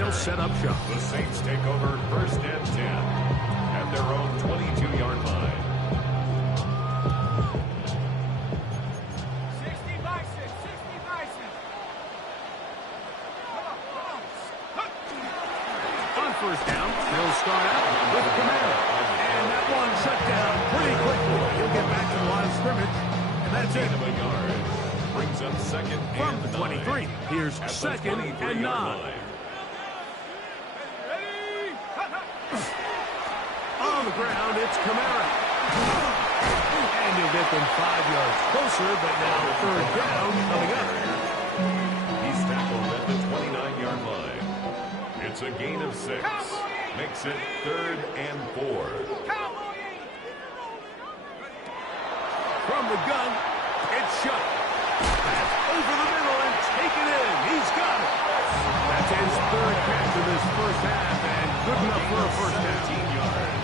they'll set up shop. The Saints take over 1st and 10 at their own 22-yard line. On 1st down, they'll start out with Camara. And that one shut down pretty quickly. He'll get back to the line of scrimmage, and that's it. Of a yard. Brings up 2nd From and the 23, 9. here's At the 2nd and 9. On the ground, it's Camara. And he'll get them 5 yards closer, but now 3rd down coming up. He's tackled at the 29-yard line. It's a gain of 6. Makes it 3rd and 4. From the gun, it's shot. That's over the middle and taken in. He's got it. That's his 3rd catch of this first half, and good enough for a first down. 17 yards.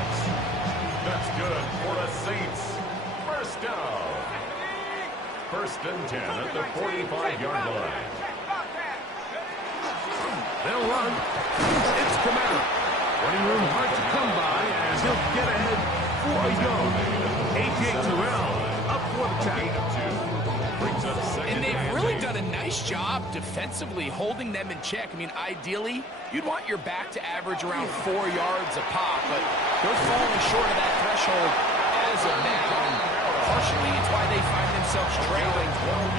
That's good for the Saints. First down. 1st and 10 at the 45-yard line. They'll run. It's Camara. Running room hard to come by, and he'll get ahead for a yard. A.J. Terrell up for the tackle. Brings up 2nd And they've really done a nice job defensively holding them in check. I mean, ideally, you'd want your back to average around 4 yards a pop, but they're falling short of that threshold as of now. And partially, it's why they find themselves trailing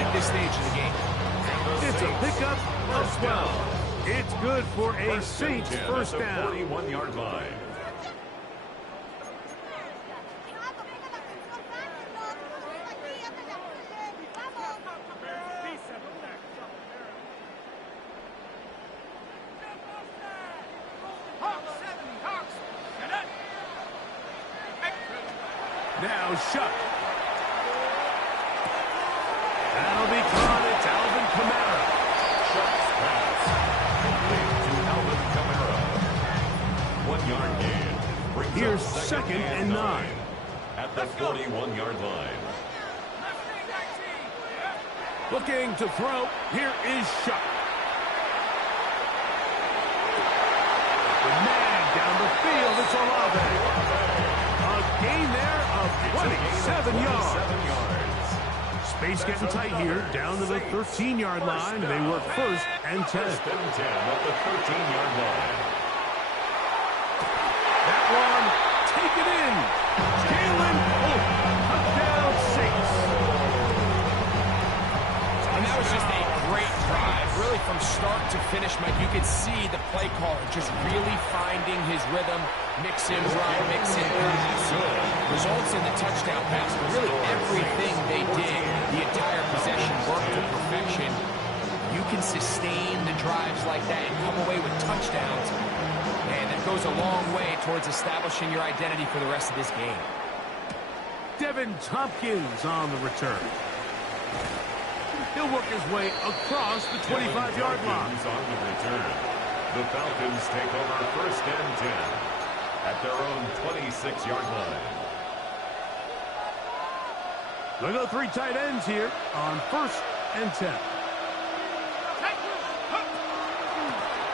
at this stage of the game. It's a pickup of 12. It's good for a Saints first down. 41-yard line. Now shut. That'll be caught. It's Alvin Kamara. Shuts pass. Complete to Alvin Kamara. 1-yard gain. Brings Here's up 2nd and 9. At the 41-yard line. Looking to throw. Here is Shuck. The man down the field. It's Olave. A gain there of 27 yards. Space getting tight here. Down to the 13-yard line. They work 1st and 10. 1st and 10 at the 13-yard line. That one, take it in. Jalen, touchdown Saints. And that was just a great drive. Really from start to finish, Mike, you could see the play caller just really finding his rhythm. Mix in run, mix in pass. Results in the touchdown pass. But really everything they did, the entire possession worked to perfection. You can sustain the drives like that and come away with touchdowns. And that goes a long way towards establishing your identity for the rest of this game. Devin Tompkins on the return. He'll work his way across the 25-yard line. On the return. The Falcons take over 1st and 10 at their own 26-yard line. They'll go 3 tight ends here on 1st and 10.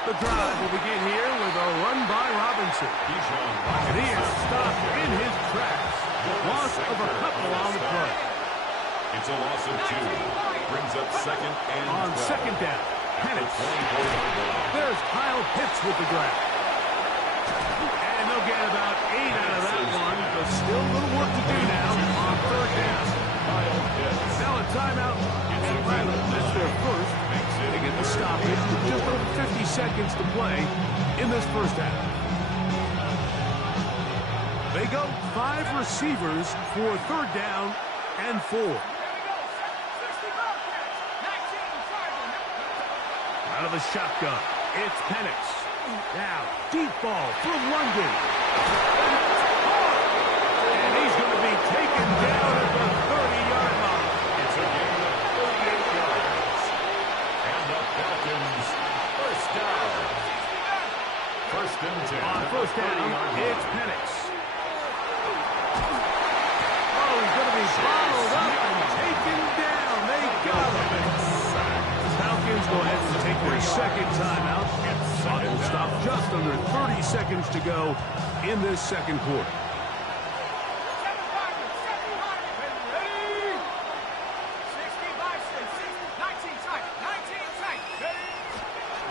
The drive will begin here with a run by Robinson. And he is stopped in his tracks. Loss of a couple on the play. It's a loss of 2. Brings up 2nd and 12. On 2nd down, Penix. 24-yard line. There's Kyle Pitts with the grab. And they'll get about 8 out of that one, but still a little work to do now on 3rd down. Now a timeout. And Bradley missed their first. They get the stoppage with just over 50 seconds to play in this first half. They go 5 receivers for 3rd down and 4. Out of the shotgun, it's Penix. Now, deep ball from London. And he's going to be taken down at the 30-yard line. It's a gain of 38 yards. And the Falcons first down. 1st and 10. On 1st down, it's Penix. Oh, he's going to be followed up and taken down. They got him. Falcons go ahead and take their 2nd timeout. We'll stop just under 30 seconds to go in this second quarter.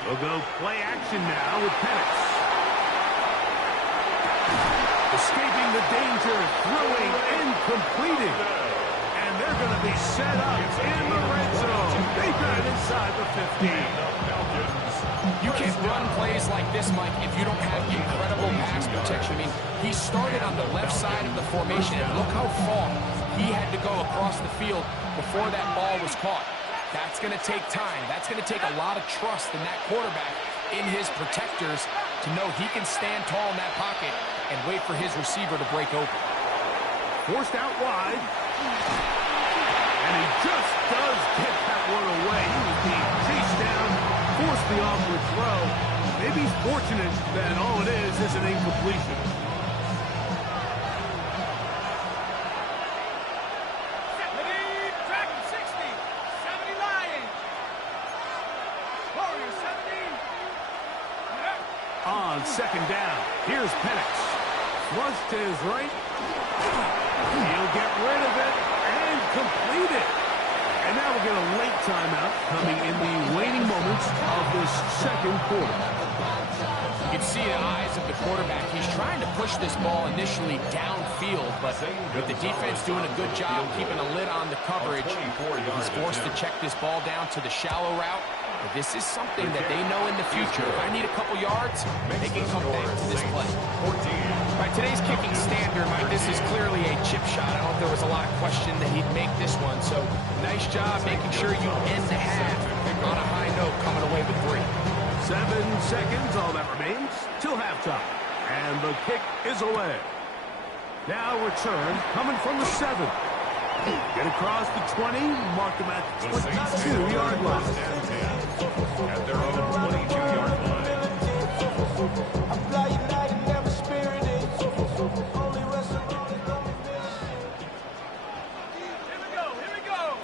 We'll go play action now with Penix. Escaping the danger, throwing and completing. And they're going to be set up in the red zone. They got it inside the 15. You can't run plays like this, Mike, if you don't have incredible pass protection. I mean, he started on the left side of the formation, and look how far he had to go across the field before that ball was caught. That's going to take time. That's going to take a lot of trust in that quarterback, in his protectors, to know he can stand tall in that pocket and wait for his receiver to break open. Forced out wide. And he just does get that one away. He was being chased down, forced the awkward throw. Maybe he's fortunate that all it is an incompletion. On second down, here's Penix. Flush to his right. He'll get rid of it and complete it. And now we'll get a late timeout coming in the waning moments of this second quarter. You can see the eyes of the quarterback. He's trying to push this ball initially downfield, but with the defense doing a good job keeping a lid on the coverage, he's forced to check this ball down to the shallow route. But this is something that they know in the future. If I need a couple yards, they can come back to this play. By today's kicking standard, Mike, this is clearly a chip shot. I don't know if there was a lot of question that he'd make this one. So nice job making sure you end the half on a high note, coming away with 3. 7 seconds, all that remains, till halftime. And the kick is away. Now return, coming from the 7. Get across the 20, mark them at the 22-yard line. At their own 22-yard line. Here we go.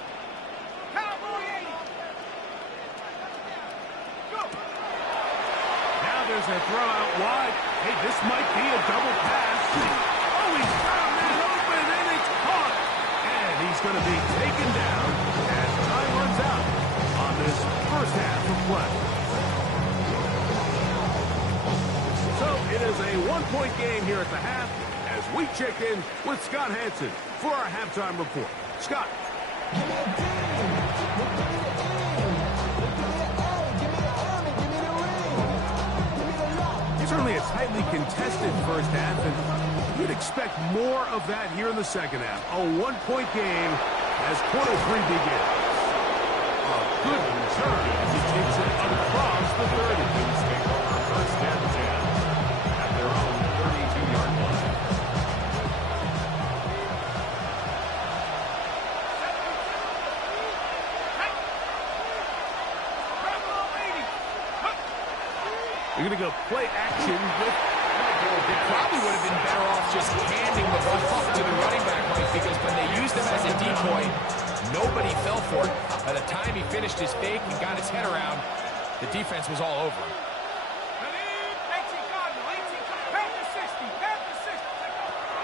Cowboy 80. Go. Now there's a throw out wide. Hey, this might be a double pass. Oh, he's found that open, and it's caught. And he's going to be taken down as time runs out on this first half of play. So it is a one-point game here at the half as we check in with Scott Hanson for our halftime report. Scott. Certainly a tightly contested first half, and you'd expect more of that here in the second half. A one-point game as quarter 3 begins. A good return. He takes it across the 30. Take over first and 10 at their own 32-yard line. You're going to go play action with... They probably would have been better off just handing the ball off to the running back, Mike, because when they used him as a decoy, nobody fell for it. By the time he finished his fake and got his head around, the defense was all over him.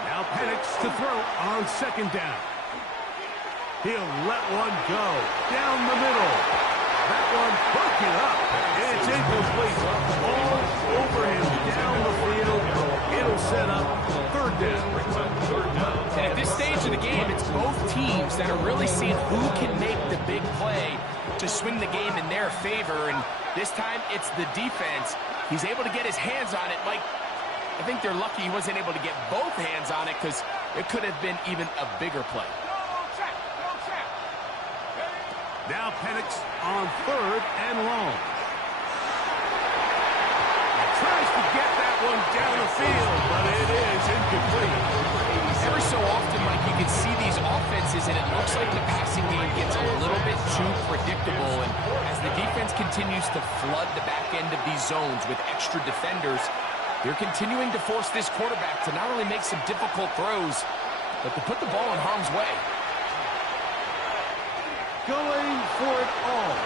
Now Penix to throw on second down. He'll let one go down the middle. That one broken up. It's incomplete. All over him down the field. It'll set up third down. And at this stage of the game, it's both teams that are really seeing who can make the big play to swing the game in their favor. And this time, it's the defense. He's able to get his hands on it. Mike, I think they're lucky he wasn't able to get both hands on it because it could have been even a bigger play. Now Penix on third and long. Tries to get that one down the field, but it is incomplete. Every so often, Mike, you can see these offenses, and it looks like the passing game gets a little bit too predictable. And as the defense continues to flood the back end of these zones with extra defenders, they're continuing to force this quarterback to not only make some difficult throws, but to put the ball in harm's way. Going for it all.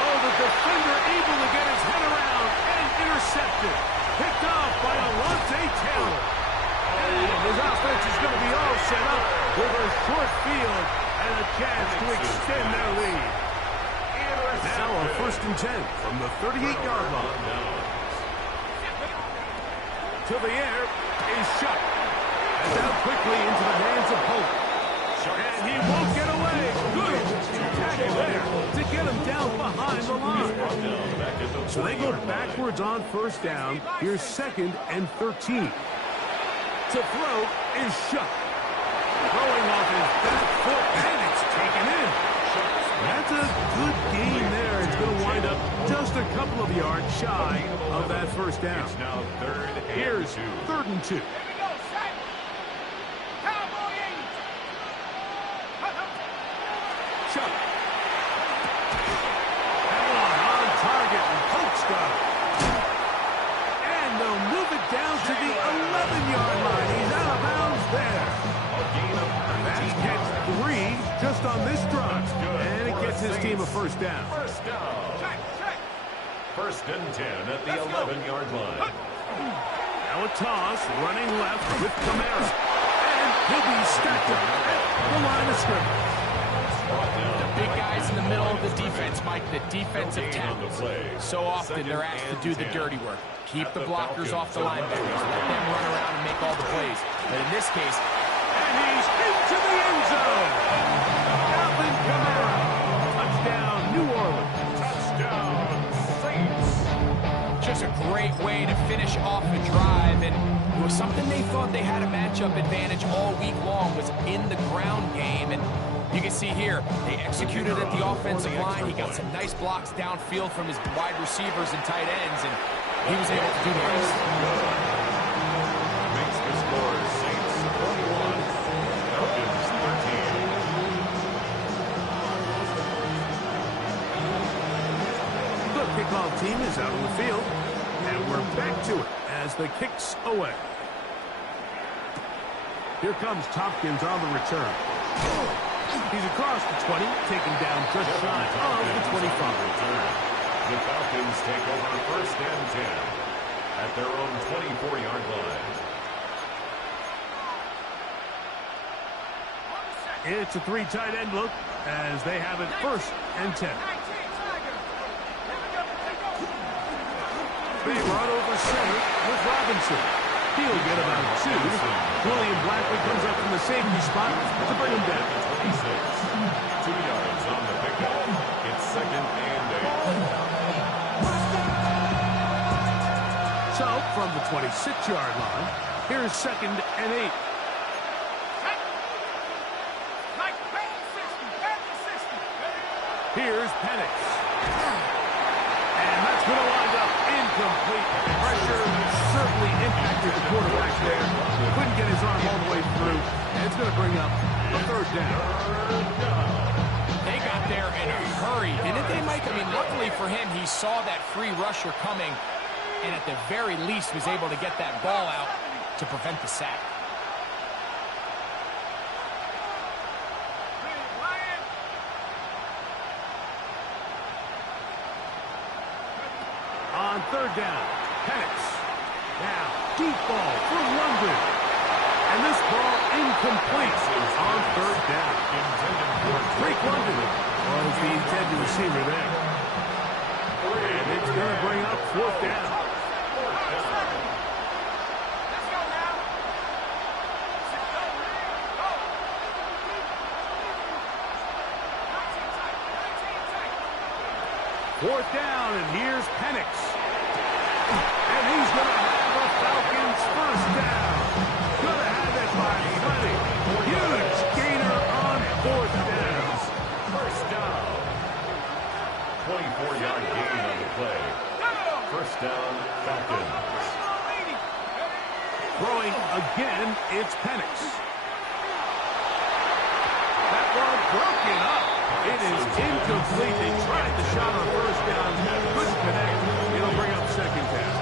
Oh, Oh, the defender able to get his head around and intercepted. Picked off by Alontae Taylor. And his offense is going to be all set up with a short field and a chance to extend their lead. Now a 1st and 10 from the 38-yard line. To the air is shot. And down quickly into the hands of Hope. And he won't get away. Good tackle there to get him down behind the line. So they go backwards on 1st down. Here's 2nd and 13. To throw is shot. Throwing off his back foot, and it's taken in. That's a good gain there. It's going to wind up just a couple of yards shy of that 1st down. It's now 3rd and 2. Here's 3rd and 2. Chuck. That one on target, and Coach got it. And they'll move it down to the 11-yard line. He's out of bounds there. That's catch 3 just on this drive. And it gets his team a 1st down. 1st down. 1st and 10 at the 11-yard line. Now a toss, running left with Kamara. And he'll be stacked up at the line of scrimmage. The big guys in the middle of the defense, Mike, the defensive tackles. So often they're asked to do the dirty work. Keep the blockers off the linebackers. Let them run around and make all the plays. But in this case, and he's into the end zone. Alvin Kamara. Touchdown, New Orleans. Touchdown, Saints. just a great way to finish off the drive. And it was something they thought they had a matchup advantage all week long, was in the ground game. And you can see here, they executed at the offensive line. He got some nice blocks downfield from his wide receivers and tight ends, and he was able to do the rest. Makes the score Saints 21, Falcons 13. The kickoff team is out on the field, and we're back to it as the kick's away. Here comes Tompkins on the return. He's across the 20, taken down just shy of the 25. The Falcons take over 1st and 10 at their own 24-yard line. It's a 3 tight end look as they have it 1st and 10. They run over center with Robinson. He'll get about 2. William Blackley comes up from the safety spot to bring him down. 26. 2 yards on the pickup. It's 2nd and 8. So, from the 26-yard line, here's 2nd and 8. Here's Penix. And that's going to wind up incomplete. Pressure certainly impacted the quarterback there. Couldn't get his arm all the way through. And it's going to bring up a 3rd down. They got there in a hurry, didn't they, Mike? I mean, luckily for him, he saw that free rusher coming, and at the very least was able to get that ball out to prevent the sack. On 3rd down, Penix. Now, deep ball for London. And this ball incomplete on 3rd down. Drake London was the intended receiver there. And it's going to bring up 4th down. Fourth down, and here's Penix. And he's going to have a Falcons 1st down. Going to have it by plenty. Huge gainer on 4th down. 1st down. 24-yard gain on the play. 1st down, Falcons. Throwing again, it's Penix. That ball broken up. It is incomplete. They tried the shot on 1st down. Couldn't connect. It'll bring up 2nd down.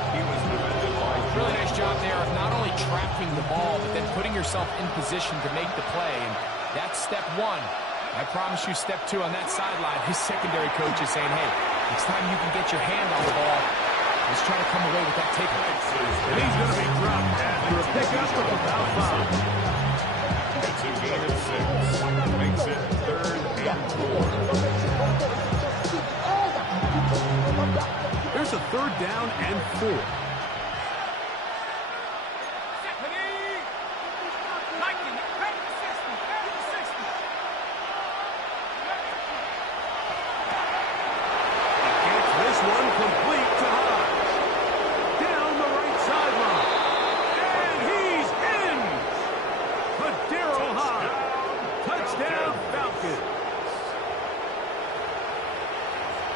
Really nice job there of not only tracking the ball, but then putting yourself in position to make the play. And that's step 1. I promise you step 2 on that sideline. His secondary coach is saying, hey, Next time you can get your hand on the ball, let's try to come away with that takeaway. And he's going to be dropped after a pickup of about 5. It's a gain of 6. Makes it 3rd and 4. There's a 3rd down and 4.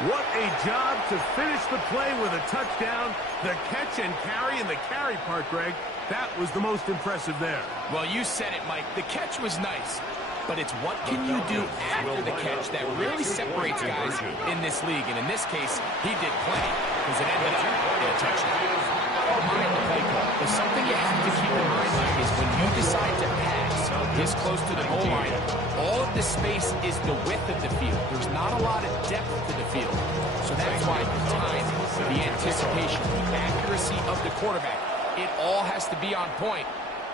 What a job to finish the play with a touchdown. The catch and carry and the carry part, Greg, that was the most impressive there. Well, you said it, Mike. The catch was nice, but it's what can you do after the catch that really separates guys in this league. And in this case, he did plenty because it ended up in a touchdown. I don't mind the play call, but something you have to keep in mind, Mike, is when you decide to pass this close to the goal line, all of the space is the width of the field. There's not a lot of depth to the field. So that's why the time, the anticipation, the accuracy of the quarterback, it all has to be on point.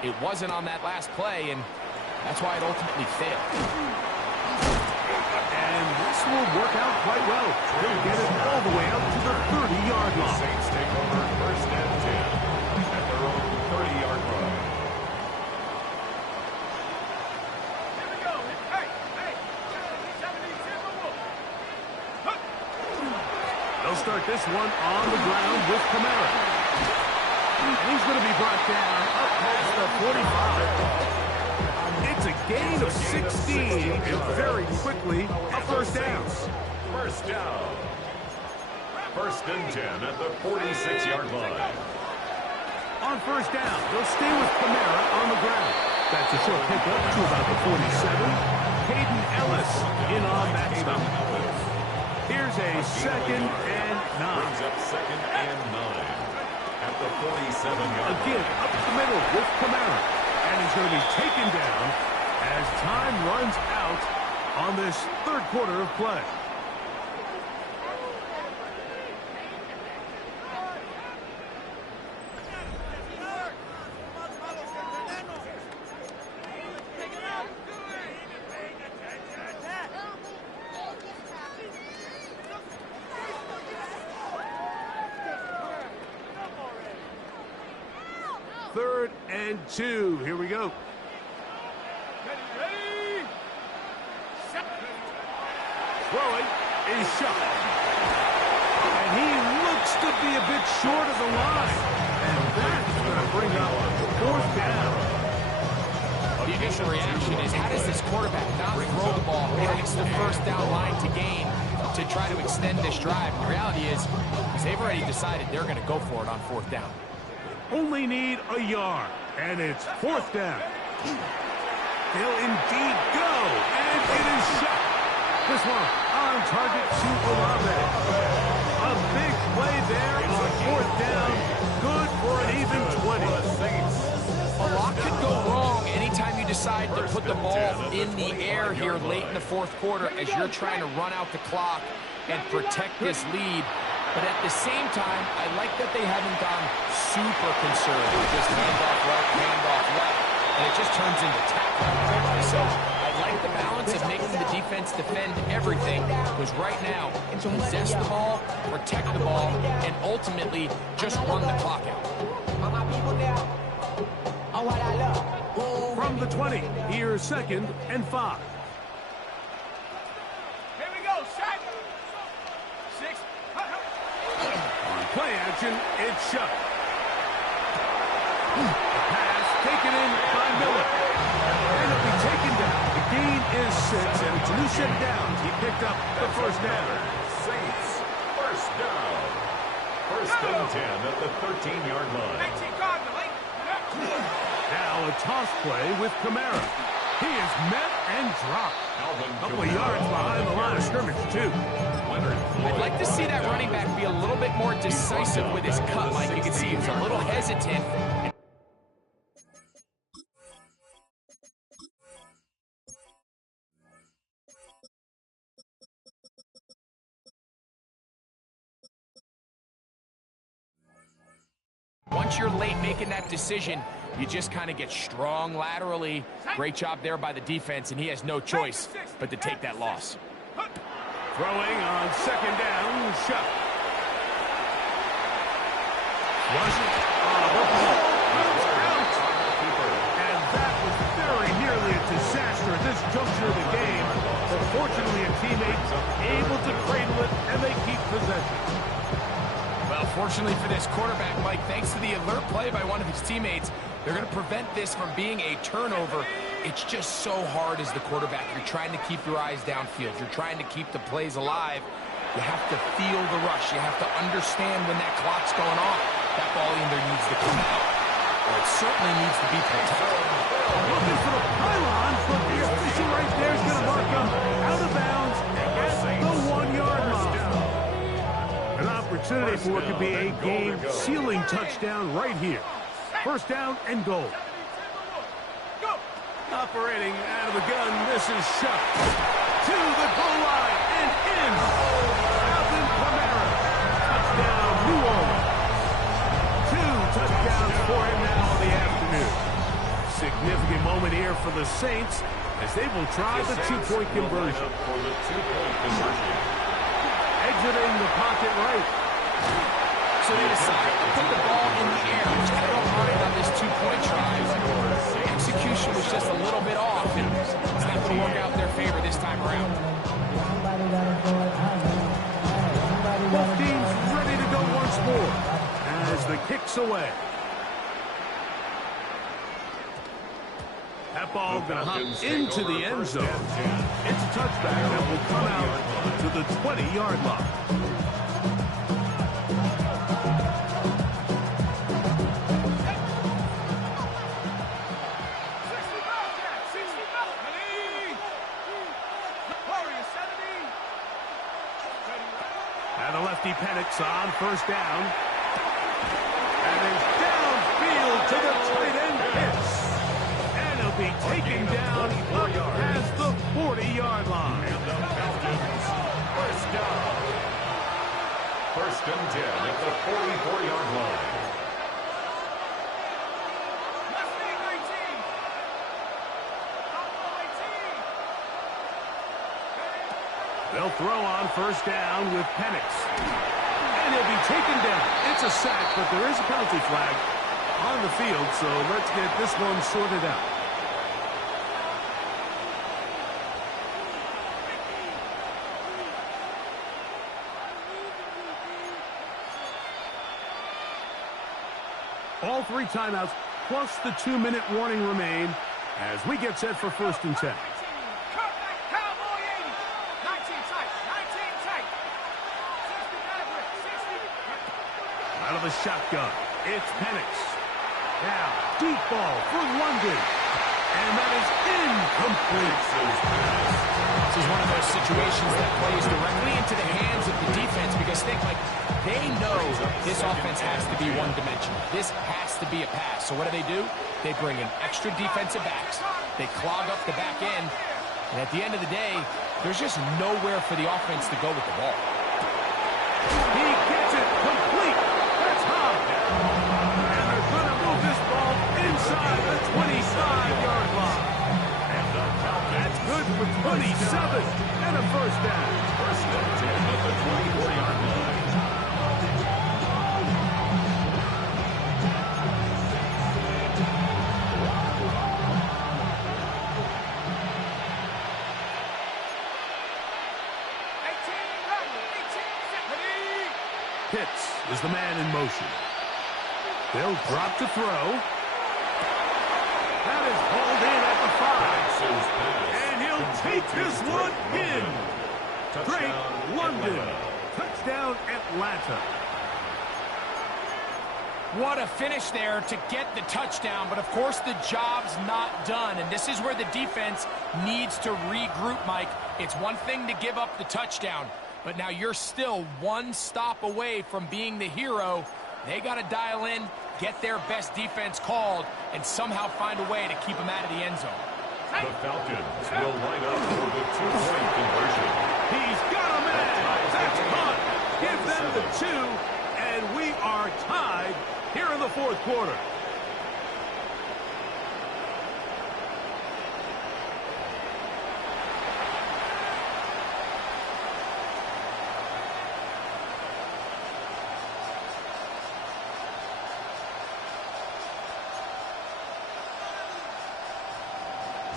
It wasn't on that last play, and that's why it ultimately failed. And this will work out quite well. They'll get it all the way up to the 30-yard line. Saints take over 1st and 10 at their own 30-yard line. They'll start this one on the ground with Kamara. He's going to be brought down up past the 45. It's a gain of 16, and very quickly, a 1st down. 1st down. 1st and 10 at the 46-yard line. On 1st down, they'll stay with Kamara on the ground. That's a short pickup to about the 47. Hayden Ellis in on that stop. Here's a 2nd and 9. Brings up 2nd and 9 at the 47-yard line. Again, up the middle with Kamara. And he's going to be taken down as time runs out on this 3rd quarter of play. Third and 2. Here we go. Throwing is shot. And he looks to be a bit short of the line. And that's going to bring up 4th down. The initial reaction is, how does this quarterback not throw the ball past the 1st down line to gain to try to extend this drive? The reality is they've already decided they're going to go for it on 4th down. Only need a yard, and it's 4th down. They'll indeed go, and it is shot. This one on target to Olave. A big play there on 4th down. Good for an even 20. A lot could go wrong anytime you decide to put the ball in the air here late in the 4th quarter as you're trying to run out the clock and protect this lead. But at the same time, I like that they haven't gone super conservative. Just handoff right, handoff left, and it just turns into tackling. So I like the balance of making the defense defend everything, because right now, possess the ball, protect the ball, and ultimately just run the clock out. From the 20, here's 2nd and 5. Play action, it's shut. The pass taken in by Miller. And it'll be taken down. The gain is 6, and it's a new set down. He picked up the 1st down. Saints, 1st down. 1st and 10 at the 13-yard line. Now a toss play with Kamara. He is met and dropped. A couple of yards behind the line of scrimmage, too. I'd like to see that running back be a little bit more decisive with his cut, Mike. You can see he's a little hesitant. you're late making that decision, you just kind of get strong laterally. Great job there by the defense, and he has no choice but to take that loss. Throwing on second down, Shuck. And that was very nearly a disaster at this juncture of the game. But fortunately, a teammate able to cradle it, and they keep possession. Well, fortunately for this quarterback, Mike, thanks to the alert play by one of his teammates, they're going to prevent this from being a turnover. It's just so hard as the quarterback. You're trying to keep your eyes downfield. You're trying to keep the plays alive. You have to feel the rush. You have to understand when that clock's going off. That ball either needs to come out, or it certainly needs to be protected. Looking for the pylon, but the official right there is going to mark him out of bounds at the 1-yard line. An opportunity for what could be a game-sealing touchdown right here. First down and goal. Operating out of the gun, this is Shuck. To the goal line and in. Alvin Kamara. Touchdown, New Orleans. 2 touchdowns for him now in the afternoon. Significant moment here for the Saints as they will try the 2-point conversion. Exiting the pocket right. So they decide to put the ball in the air, which I don't mind on this 2-point try. Execution was just a little bit off, and it's not going to work out in their favor this time around. Both teams ready to go once more as the kick's away. That ball going to hop into the end zone. It's a touchback that will come out to the 20-yard line. And the lefty Penix on first down. And is downfield to the tight end Pitts. And he'll be taken down up past the 40-yard line. And the Falcons, first down. First and 10 at the 44-yard line. They'll throw on first down with Penix. And he'll be taken down. It's a sack, but there is a penalty flag on the field, so let's get this one sorted out. All 3 timeouts plus the 2-minute warning remain as we get set for first and 10. Out of the shotgun, it's Penix. Now, deep ball for London. And that is incomplete. This is one of those situations that plays directly into the hands of the defense because they know this offense has to be one-dimensional. This has to be a pass. So what do? They bring in extra defensive backs. They clog up the back end. And at the end of the day, there's just nowhere for the offense to go with the ball. He gets it complete. That's high. And they're going to move this ball inside the 25-yard line. And that's good for 27 and a first down. First and 10 at the 24-yard line. Pitts is the man in motion. They'll drop to throw. That is hauled in at the 5. And he'll take this one in. Great London. Touchdown Atlanta. What a finish there to get the touchdown, but of course the job's not done, and this is where the defense needs to regroup, Mike. It's one thing to give up the touchdown, but now you're still one stop away from being the hero. They got to dial in, get their best defense called, and somehow find a way to keep them out of the end zone. The Falcons will line up for the 2-point conversion. He's got a man. That's caught. Give them the 2, and we are tied here in the fourth quarter.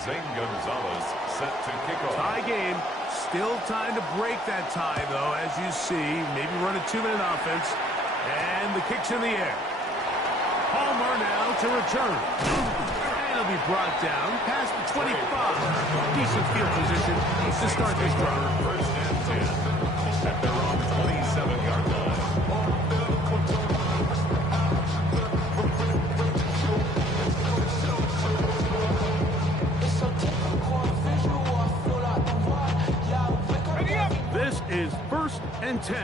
Zane Gonzalez set to kick off. Tie game. Still time to break that tie, though, as you see. Maybe run a 2-minute offense. And the kick's in the air. Palmer now to return. And he'll be brought down past the 25. Decent field position to start this drive. First and 10 at their own 27-yard line. This is first and 10.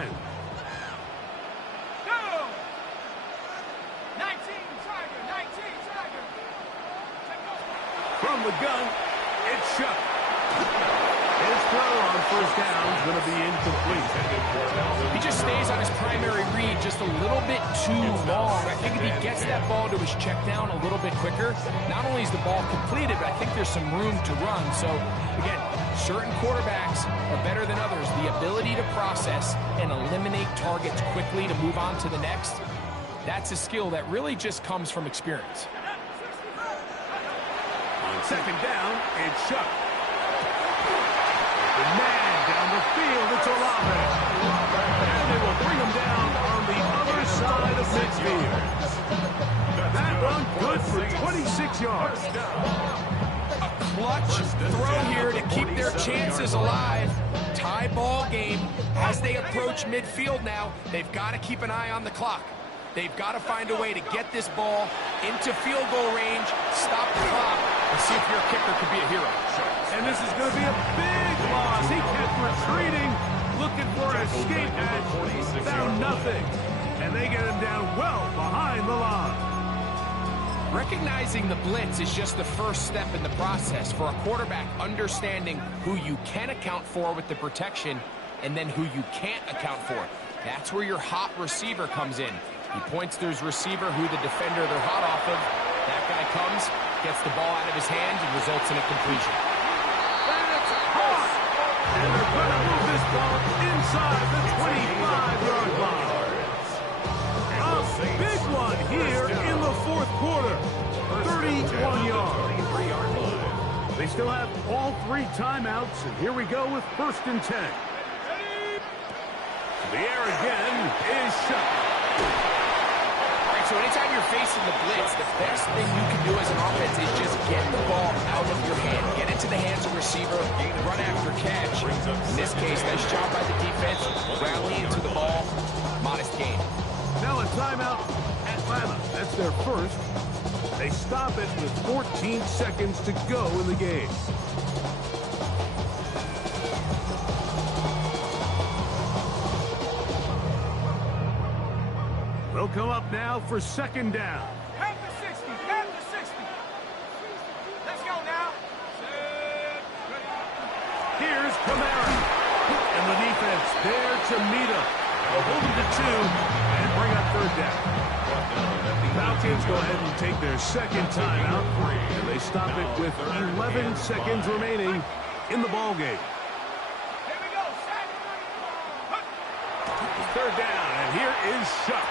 Go! 19 Tiger. From the gun, it's shut. His throw on first down is going to be incomplete. He just stays on his primary read just a little bit too long. I think if he gets that ball to his check down a little bit quicker, not only is the ball completed, but I think there's some room to run. So, again, certain quarterbacks are better than others. The ability to process and eliminate targets quickly to move on to the next, that's a skill that really just comes from experience. On second down, it's shut. The man down the field, it's Olave. And they will bring him down on the other side of midfield. That run good for 26 yards. Clutch throw here to keep their chances alive. Tie ball game as they approach midfield now. They've got to keep an eye on the clock. They've got to find a way to get this ball into field goal range, stop the clock, and see if your kicker could be a hero. And this is going to be a big loss. He kept retreating, looking for an escape hatch, found nothing. And they get him down well behind the line. Recognizing the blitz is just the first step in the process for a quarterback, understanding who you can account for with the protection and then who you can't account for. That's where your hot receiver comes in. He points to his receiver, who the defender they're hot off of. That guy comes, gets the ball out of his hands, and results in a completion. That's hot! And they're going to move this ball inside the 25-yard line. A big one here in the fourth quarter. 31 yards. They still have all three timeouts, and here we go with first and 10. The air again is shut. All right, so anytime you're facing the blitz, the best thing you can do as an offense is just get the ball out of your hand. Get into the hands of the receiver, run after catch. In this case, nice job by the defense, rallying to the ball, modest gain. Now a timeout, Atlanta. That's their first. They stop it with 14 seconds to go in the game. They'll come up now for second down. Half the 60. Let's go now. Here's Kamara. And the defense there to meet him. They'll hold him to 2 and bring up third down. Falcons go ahead and take their second timeout. And they stop it with 11 seconds remaining in the ball game. Here we go. Third down, and here is Shuck.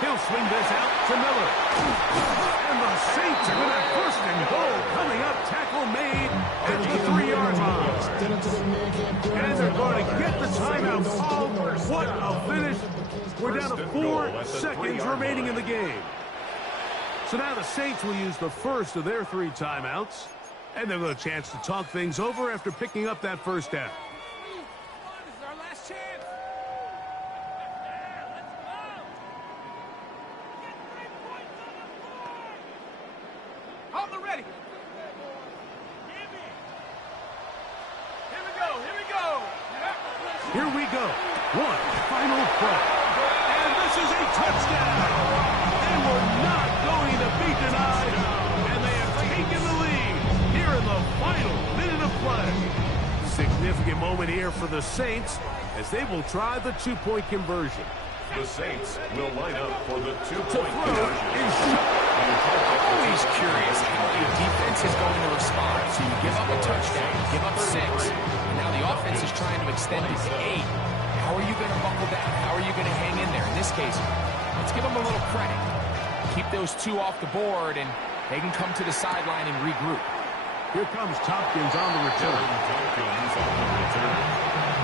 He'll swing this out to Miller. And the Saints are going to have first and goal coming up. Tackle made at the 3-yard line. And they're going to get the timeout called. What a finish. We're down to 4 seconds remaining in the game. So now the Saints will use the first of their 3 timeouts. And they'll get a chance to talk things over after picking up that first down. This is our last chance. On the ready. Here we go. One final play. And this is a touchdown. They were not going to be denied. And they have taken the lead here in the final minute of play. Significant moment here for the Saints as they will try the 2-point conversion. The Saints will line up for the two-point I'm conversion. always curious how a defense is going to respond. So you give up a touchdown, you give up 6, and now the offense is trying to extend it to 8. How are you going to buckle down? How are you going to hang in there? In this case, let's give them a little credit. Keep those 2 off the board, and they can come to the sideline and regroup. Here comes Tompkins on the return. Tompkins on the return.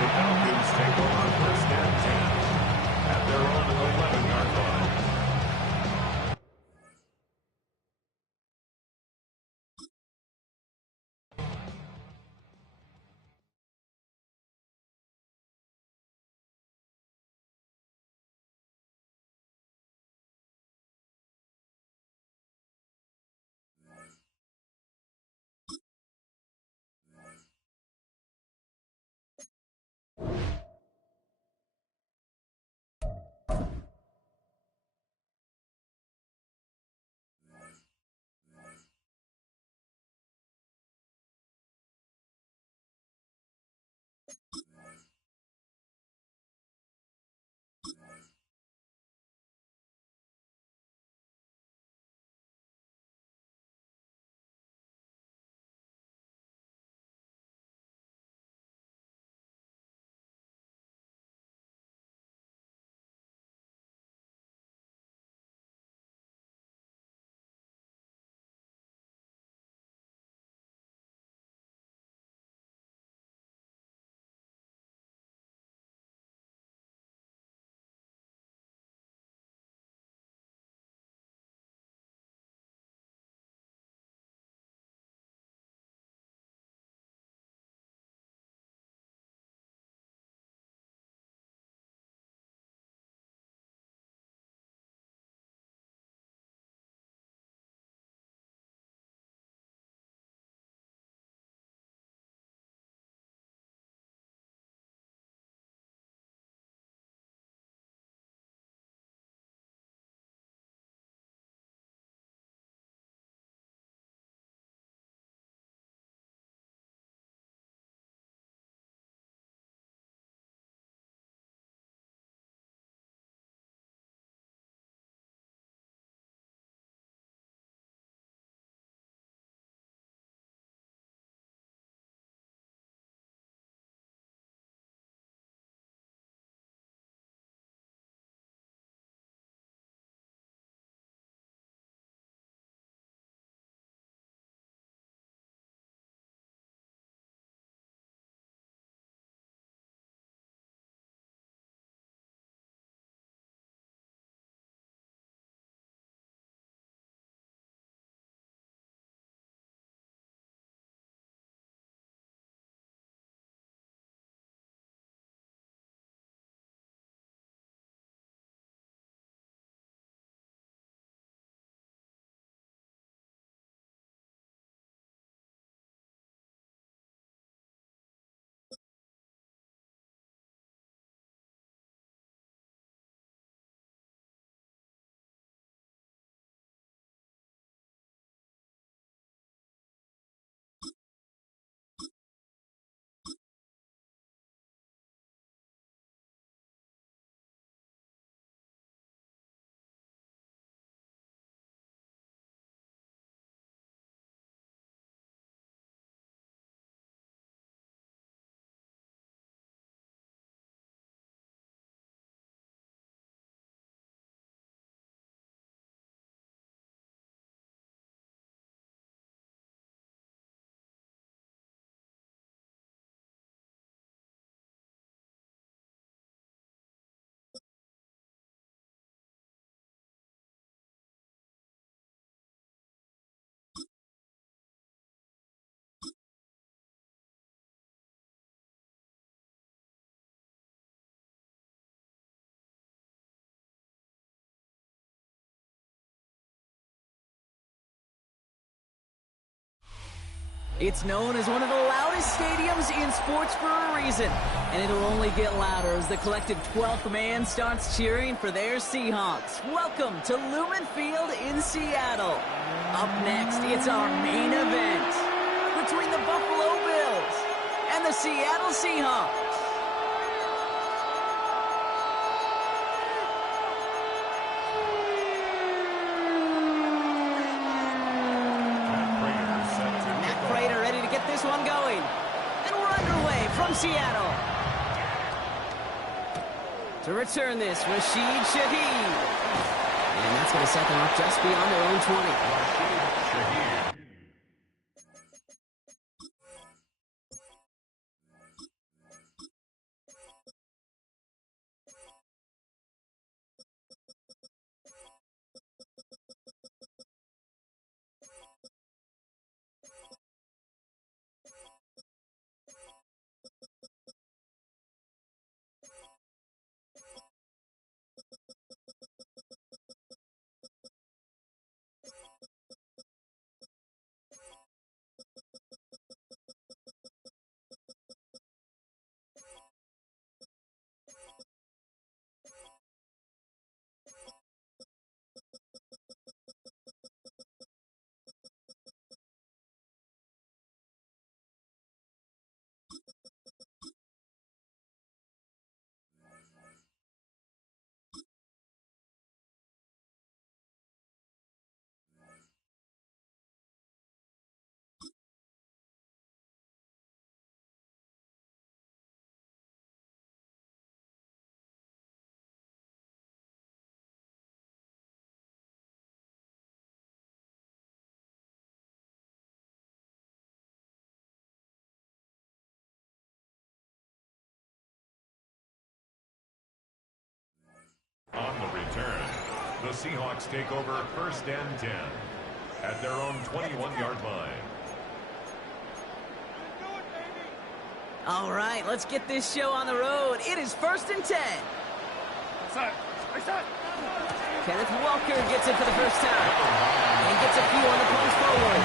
The Falcons take over first and 10 at their own 11-yard line. It's known as one of the loudest stadiums in sports for a reason, and it'll only get louder as the collective 12th man starts cheering for their Seahawks. Welcome to Lumen Field in Seattle. Up next, it's our main event between the Buffalo Bills and the Seattle Seahawks. one going. And we're underway from Seattle. To return this, Rashid Shaheed. And that's going to set them up just beyond their own 20. On the return, the Seahawks take over 1st and 10 at their own 21-yard line. All right, let's get this show on the road. It is 1st and 10. Kenneth Walker gets it for the first time and gets a few on the punch forward.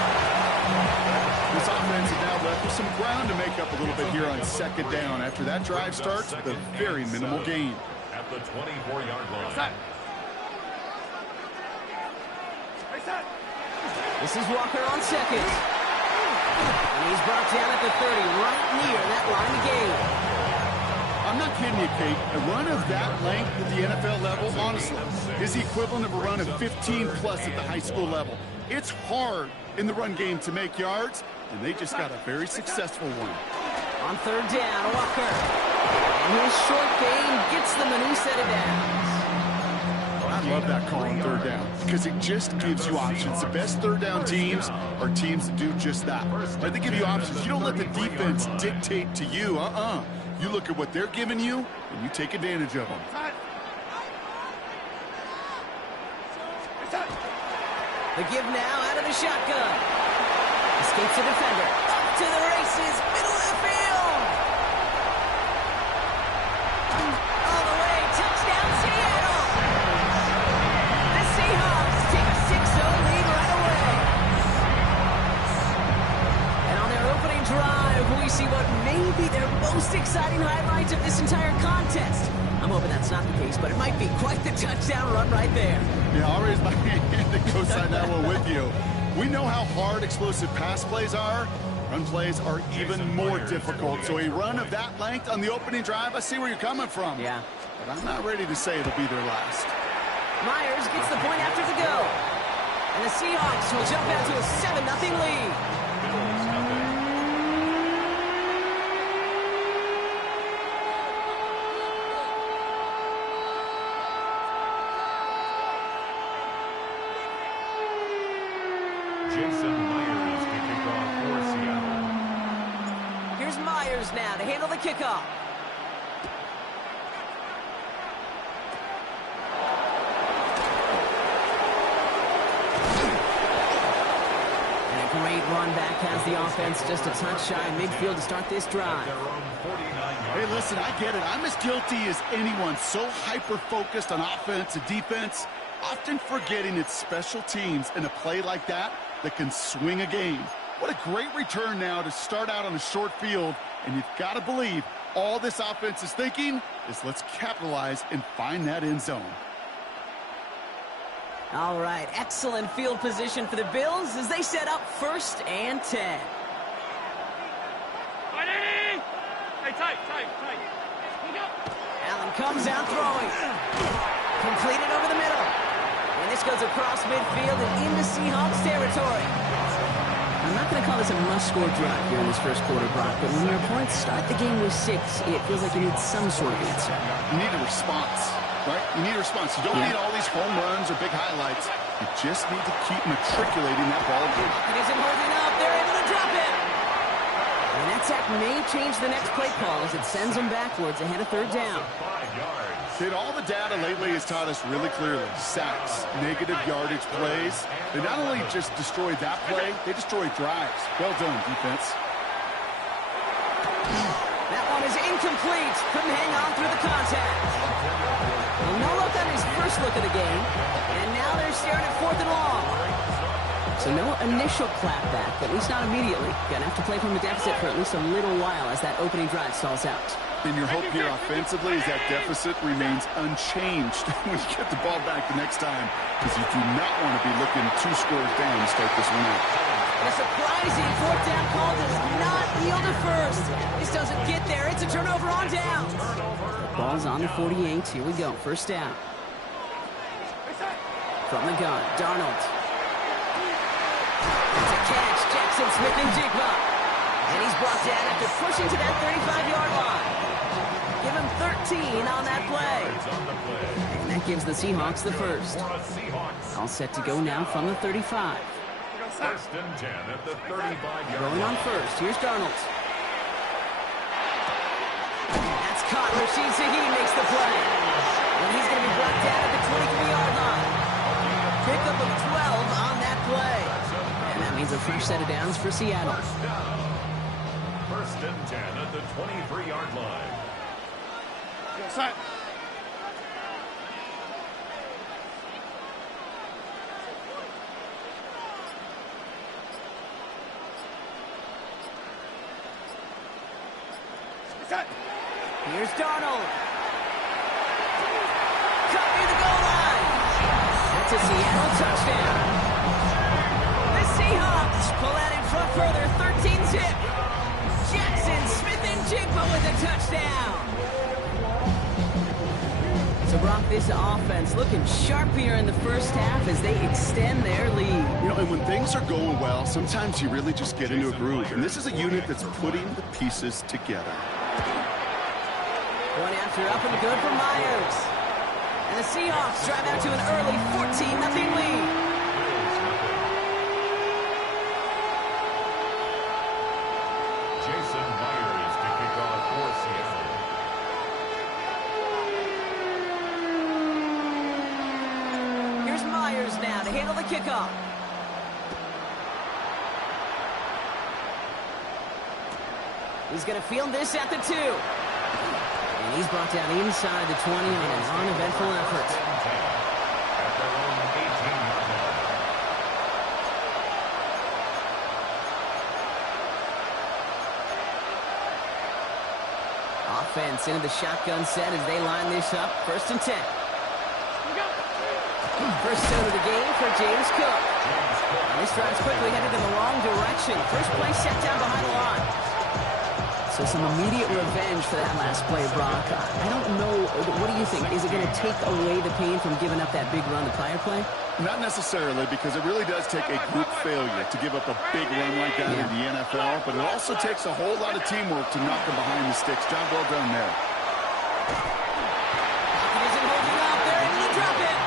This offense is now left with some ground to make up a little bit here on 2nd down after that drive starts with a very minimal gain. At the 24-yard line. This is Walker on 2nd. And he's brought down at the 30, right near that line of gain. I'm not kidding you, Kate. A run of that length at the NFL level, honestly, is the equivalent of a run of 15-plus at the high school level. It's hard in the run game to make yards, and they just got a very successful one. On 3rd down, Walker. And his short gain gets them a new set of downs. I love that call on 3rd down because it just gives you options. The best 3rd down teams are teams that do just that. Right? They give you options. You don't let the defense dictate to you. You look at what they're giving you, and you take advantage of them. The give now out of the shotgun. Escapes the defender. Up to the races. Middle of the field. All the way. Touchdown, Seattle. The Seahawks take a 6-0 lead right away. And on their opening drive, we see what may be their most exciting highlight of this entire contest. I'm hoping that's not the case, but it might be quite the touchdown run right there. Yeah, I'll raise my hand to co-sign that one with you. We know how hard explosive pass plays are. Run plays are even more difficult. So a run of that length on the opening drive, I see where you're coming from. Yeah. But I'm not ready to say it'll be their last. Myers gets the point after to go. And the Seahawks will jump out to a 7-0 lead. Now to handle the kickoff. And a great run back has the offense just a touch shy midfield to start this drive. Hey, listen, I get it. I'm as guilty as anyone. So hyper-focused on offense and defense, often forgetting it's special teams in a play like that that can swing a game. What a great return now to start out on a short field. And you've got to believe all this offense is thinking is let's capitalize and find that end zone. All right, excellent field position for the Bills as they set up 1st and 10. Hey, tight. Allen comes out throwing. Completed over the middle. And this goes across midfield and into Seahawks territory. I'm not going to call this a must-score drive here in this first quarter, Brock, but when your opponents start the game with 6, it feels like you need some sort of answer. You need a response, right? You need a response. You don't need all these home runs or big highlights. You just need to keep matriculating that ball. It isn't holding up. They're into the drop it. And that sack may change the next play call as it sends them backwards ahead of third down. 5 yards. Kid, all the data lately has taught us really clearly. Sacks, negative yardage plays. They not only just destroy that play, they destroy drives. Well done, defense. That one is incomplete. Couldn't hang on through the contact. Well, no look on his first look of the game. And now they're staring at 4th and long. So no initial clapback, at least not immediately. Gonna have to play from the deficit for at least a little while as that opening drive stalls out. And your hope here offensively is that deficit remains unchanged when you get the ball back the next time, because you do not want to be looking 2 scores down to start this one out. And a surprising 4th down call does not yield a first. This doesn't get there. It's a turnover on down. The ball's on the 48. Here we go. First down. From the gun, Darnold. It's a catch. Jackson Smith-Njigba. And he's brought down after pushing to that 35-yard line. Give him 13 on that play. And that gives the Seahawks the first. All set to go now from the 35. First and 10 at the 35-yard Going on first. Here's Darnold. That's caught. Rashid Shaheed makes the play. And he's going to be brought down at the 23-yard line. Pickup of 12 on that play. And that means a fresh set of downs for Seattle. First and 10 at the 23-yard line. Side. Here's Darnold. Cut near the goal line. That's a Seattle touchdown. The Seahawks pull out in front further, 13-zip. Jackson Smith-Njigba with a touchdown. So, Brock, this offense looking sharp here in the first half as they extend their lead. You know, and when things are going well, sometimes you really just get into a groove. And this is a unit that's putting the pieces together. One after up and good for Myers. And the Seahawks drive out to an early 14-0 lead. Jason Myers to kick off for Seattle. Here's Myers now to handle the kickoff. He's going to field this at the 2. And he's brought down inside the 20 on an uneventful effort. At their own 18-yard line. Offense into the shotgun set as they line this up. First and 10. First out of the game for James Cook. And this drive's quickly headed in the wrong direction. First play set down behind the line. So some immediate revenge for that last play, Brock. I don't know. What do you think? Is it going to take away the pain from giving up that big run the prior play? Not necessarily, because it really does take a group failure to give up a big run like that in the NFL, but it also takes a whole lot of teamwork to knock them behind the sticks. Job well done there. It isn't holding up. They're into the drop it.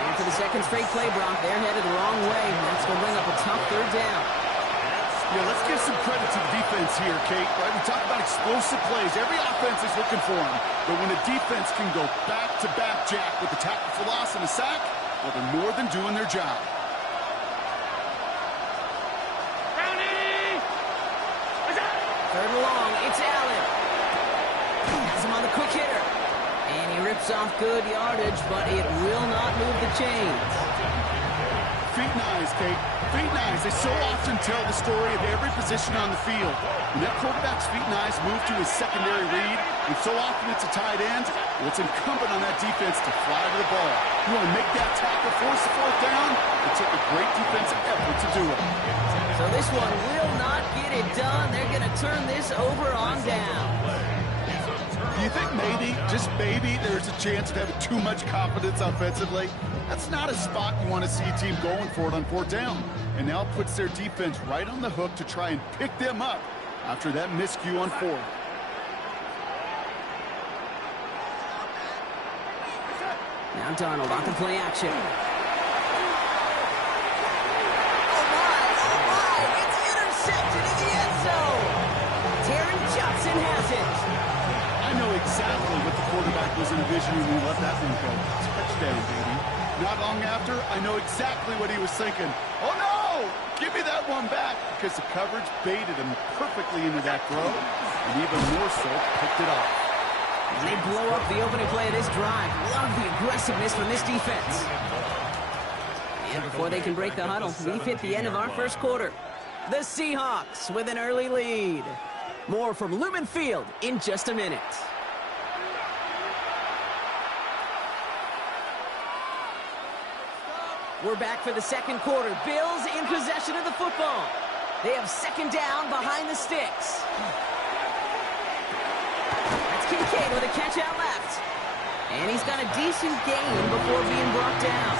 And for the second straight play, Brock, they're headed the wrong way. That's going to bring up a tough third down. Yeah, let's give some credit to the defense here, Kate. Right? We talk about explosive plays. Every offense is looking for them. But when the defense can go back-to-back, Jack, with the tackle for loss and a sack, well, they're more than doing their job. Third and long, it's Allen. Has him on the quick hitter. And he rips off good yardage, but it will not move the chains. Feet and eyes, Kate. Feet and eyes. They so often tell the story of every position on the field. When that quarterback's feet and eyes move to his secondary read, and so often it's a tight end, well, it's incumbent on that defense to fly to the ball. You want to make that tackle, force the fourth down? It took a great defensive effort to do it. So this one will not get it done. They're going to turn this over on down. Do you think maybe, just maybe, there's a chance of having too much confidence offensively? That's not a spot you want to see a team going for it on fourth down. and now puts their defense right on the hook to try and pick them up after that miscue on 4th. Now Darnold on the play action. Oh my, it's intercepted in the end zone. Terry Johnson has it. I know exactly what the quarterback was envisioning when he let that one go. Touchdown, baby. Not long after, I know exactly what he was thinking. Oh no! Give me that one back, because the coverage baited him perfectly into that throw, and even more so, picked it off. And they blow up the opening play of this drive. Love the aggressiveness from this defense. And before they can break the huddle, we've hit the end of our first quarter. The Seahawks with an early lead. More from Lumen Field in just a minute. We're back for the second quarter. Bills in possession of the football. They have second down behind the sticks. That's Kincaid with a catch out left. And he's got a decent gain before being brought down.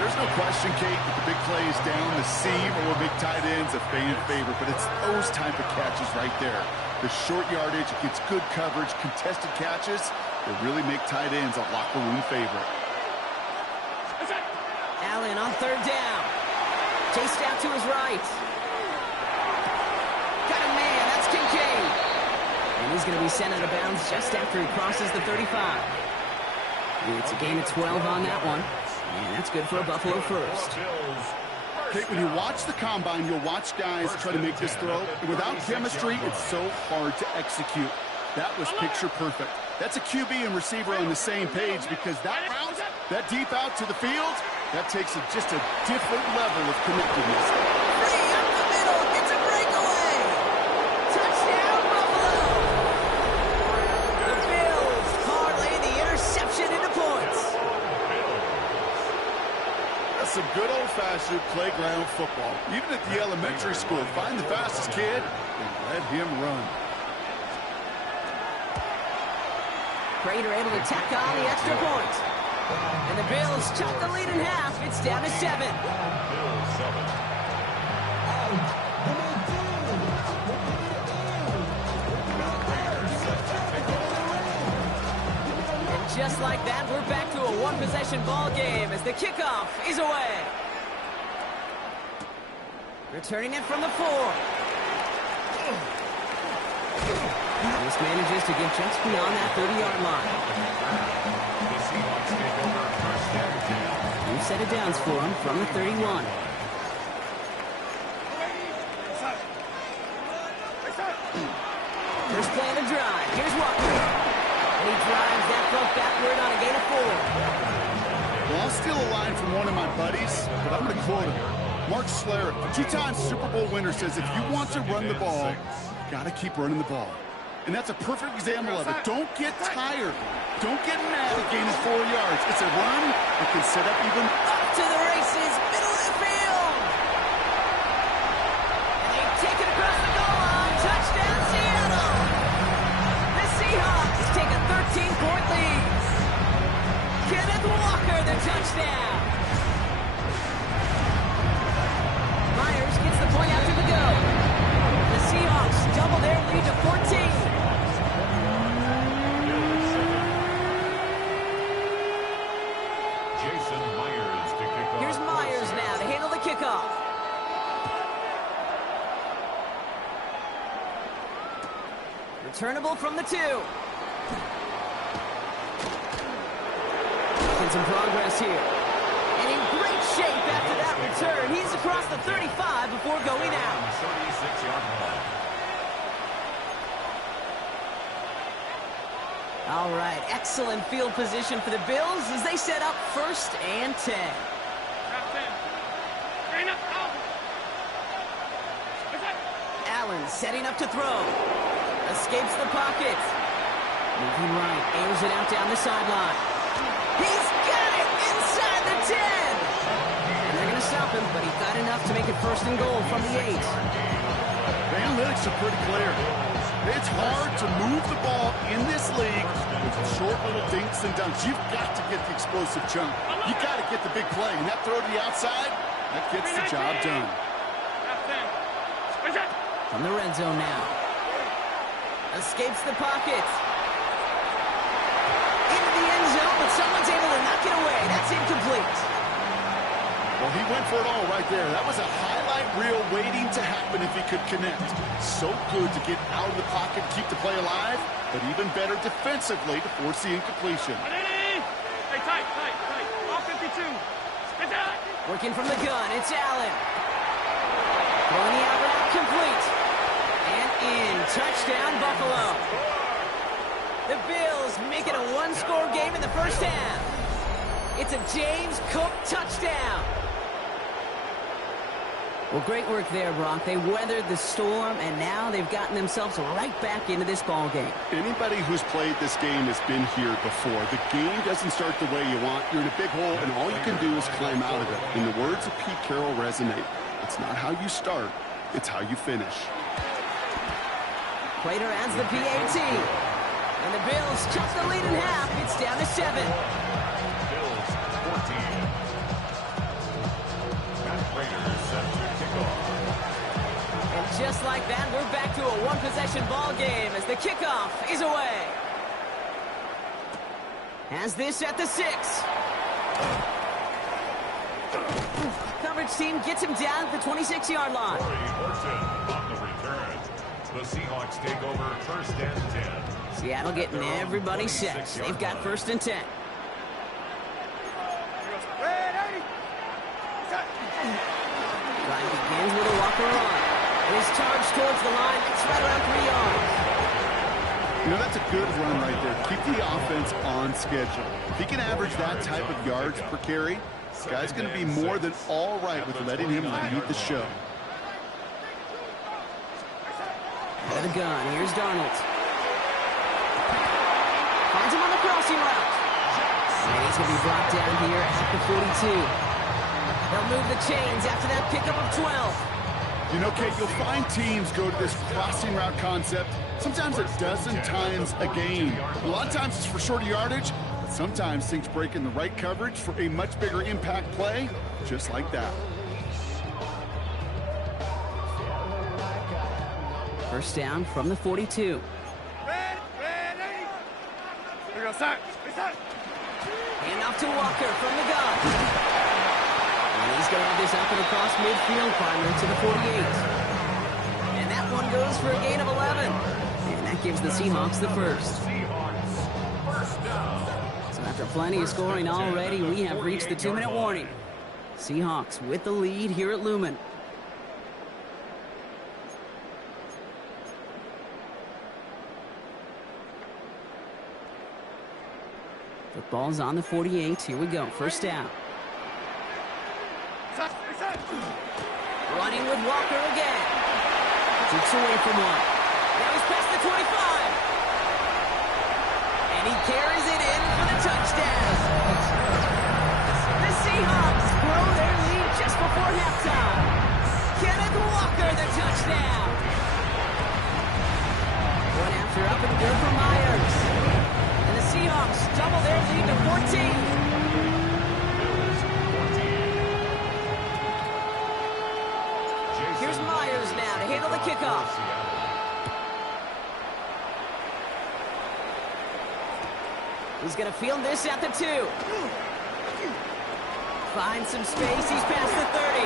There's no question, Kate, that the big play is down the seam or big tight ends a fan favorite, but it's those type of catches right there. The short yardage, it gets good coverage, contested catches that really make tight ends a locker room favorite. Allen on third down. Chased out to his right. Got a man, that's Kincaid. And he's going to be sent out of bounds just after he crosses the 35. It's a gain of 12 on that one. And that's good for a Buffalo first. Kate, when you watch the combine, you'll watch guys try to make this throw. And without chemistry, it's so hard to execute. That was picture perfect. That's a QB and receiver on the same page, because that route, that deep out to the field, that takes just a different level of connectedness. Free up the middle. It's a breakaway. Touchdown, Buffalo. The Bills parlay the interception into points. That's some good old-fashioned playground football. Even at the elementary school, find the fastest kid and let him run. Prater able to tack on the extra point. And the Bills chop the lead in half. It's down to 7. And just like that, we're back to a one-possession ball game as the kickoff is away. Returning it from the 4. This manages to get just beyond that 30-yard line. New set of downs for him from the 31. First play of the drive. Here's Walker. And he drives that throw backward on a gain of 4. Well, I'll steal a line from one of my buddies, but I'm going to quote him. Mark Schlereth, a two-time Super Bowl winner, says if you want to run the ball, you got to keep running the ball. And that's a perfect example of it. Don't get tired. Don't get mad at gaining 4 yards. It's a run that can set up even Up to the races, middle of the field. And they take it across the goal line. Touchdown, Seattle. The Seahawks take a 13-point lead. Kenneth Walker, the touchdown. Myers gets the point after the go. The Seahawks double their lead to 14. Here's Myers now to handle the kickoff. Returnable from the 2. Making some progress here. And in great shape after that return. He's across the 35 before going out. 36-yard line. All right, excellent field position for the Bills as they set up 1st and 10. Allen setting up to throw. Escapes the pocket. Moving right, airs it out down the sideline. He's got it inside the 10. And they're going to stop him, but he got enough to make it 1st and goal from the 8. The analytics are pretty clear. It's hard to move the ball in this league with short little dinks and dunks. You've got to get the explosive chunk. You've got to get the big play. And that throw to the outside, That gets the job done. From the red zone now. Escapes the pocket. Into the end zone, but someone's able to knock it away. That's incomplete. Well, he went for it all right there. That was a highlight reel waiting to happen if he could connect. So good to get out of the pocket, keep the play alive, but even better defensively to force the incompletion. Hey, tight. All 52. Working from the gun, it's Allen. Throwing the out route complete. And in. Touchdown, Buffalo. The Bills make it a one-score game in the first half. It's a James Cook touchdown. Well, great work there, Brock. They weathered the storm, and now they've gotten themselves right back into this ball game. Anybody who's played this game has been here before. The game doesn't start the way you want. You're in a big hole, and all you can do is climb out of it. And the words of Pete Carroll resonate. It's not how you start, it's how you finish. Prater adds the PAT. And the Bills cut the lead in half. It's down to 7. Bills 14. Matt Prater set to kick off. And just like that, we're back to a one-possession ball game as the kickoff is away. Has this at the 6. Coverage team gets him down at the 26-yard line. Corey Horton on the return. The Seahawks take over first and 10. Seattle getting everybody set. They've got first and 10. Drive begins with a walker on. His charge towards the line. It's right around 3 yards. You know, that's a good run right there. Keep the offense on schedule. If he can average that type of yards per carry, this guy's going to be more than all right with letting him lead the show. Out of the gun. Here's Darnold. Finds him on the crossing route. And he's going to be brought down here at the 42. They'll move the chains after that pickup of 12. You know, Kate, you'll find teams go to this crossing route concept sometimes a dozen times a game. A lot of times it's for shorter yardage, but sometimes things break in the right coverage for a much bigger impact play, just like that. First down from the 42. Here we go, start. Hand off to Walker from the gun. And he's going to have this up and across midfield, partner to the 48. And that one goes for a gain of 11. And that gives the Seahawks the first. Seahawks first down. So after plenty of scoring already, we have reached the 2-minute warning. Seahawks with the lead here at Lumen. Football's on the 48. Here we go. First down. Running with Walker again. Takes away from one. Now he's past the 25. And he carries it in for the touchdown. The Seahawks grow their lead just before halftime. Kenneth Walker, the touchdown. One after up and good for Myers. And the Seahawks double their lead to 14. Here's Myers now to handle the kickoff. He's going to field this at the 2. Finds some space. He's past the 30.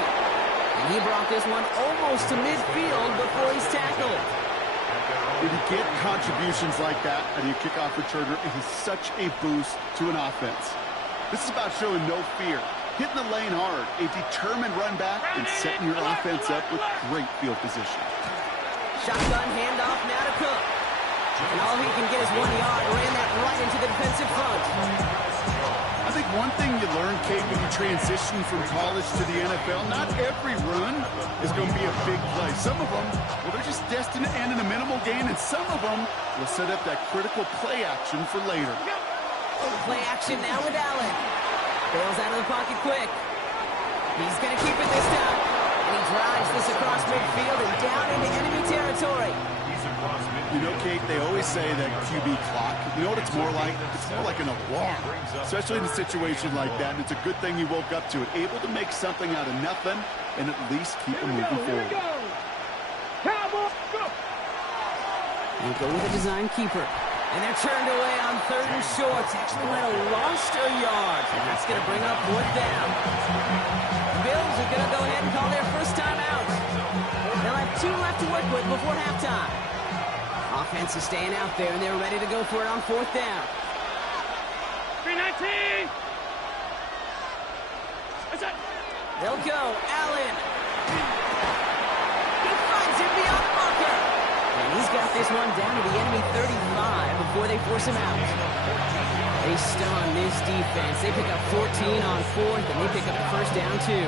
And he brought this one almost to midfield before he's tackled. When you get contributions like that out of your kickoff returner, it is such a boost to an offense. This is about showing no fear, hitting the lane hard, a determined run back, and setting your offense up with great field position. Shotgun handoff now to Cook. And all he can get is 1 yard. Ran that right into the defensive front. I think one thing you learn, Kate, when you transition from college to the NFL, not every run is going to be a big play. Some of them, well, they're just destined to end in a minimal gain, and some of them will set up that critical play action for later. Play action now with Allen. Bails out of the pocket quick. He's going to keep it this time. And And he drives this across midfield and down into enemy territory. You know, Kate, they always say that QB clock, you know what it's more like? It's more like an alarm, especially in a situation like that. And it's a good thing he woke up to it, able to make something out of nothing and at least keep him moving forward. We'll go with a design keeper. And they're turned away on 3rd and short. Actually might have lost a yard. And that's going to bring up 4th down. The Bills are going to go ahead and call their first time out. They'll have 2 left to work with before halftime. Offense is staying out there, and they're ready to go for it on 4th down. 319! They'll go. Allen. He finds him beyond the marker. And he's got this one down to the enemy 35 before they force him out. They stun this defense. They pick up 14 on 4th, and they pick up the first down, too.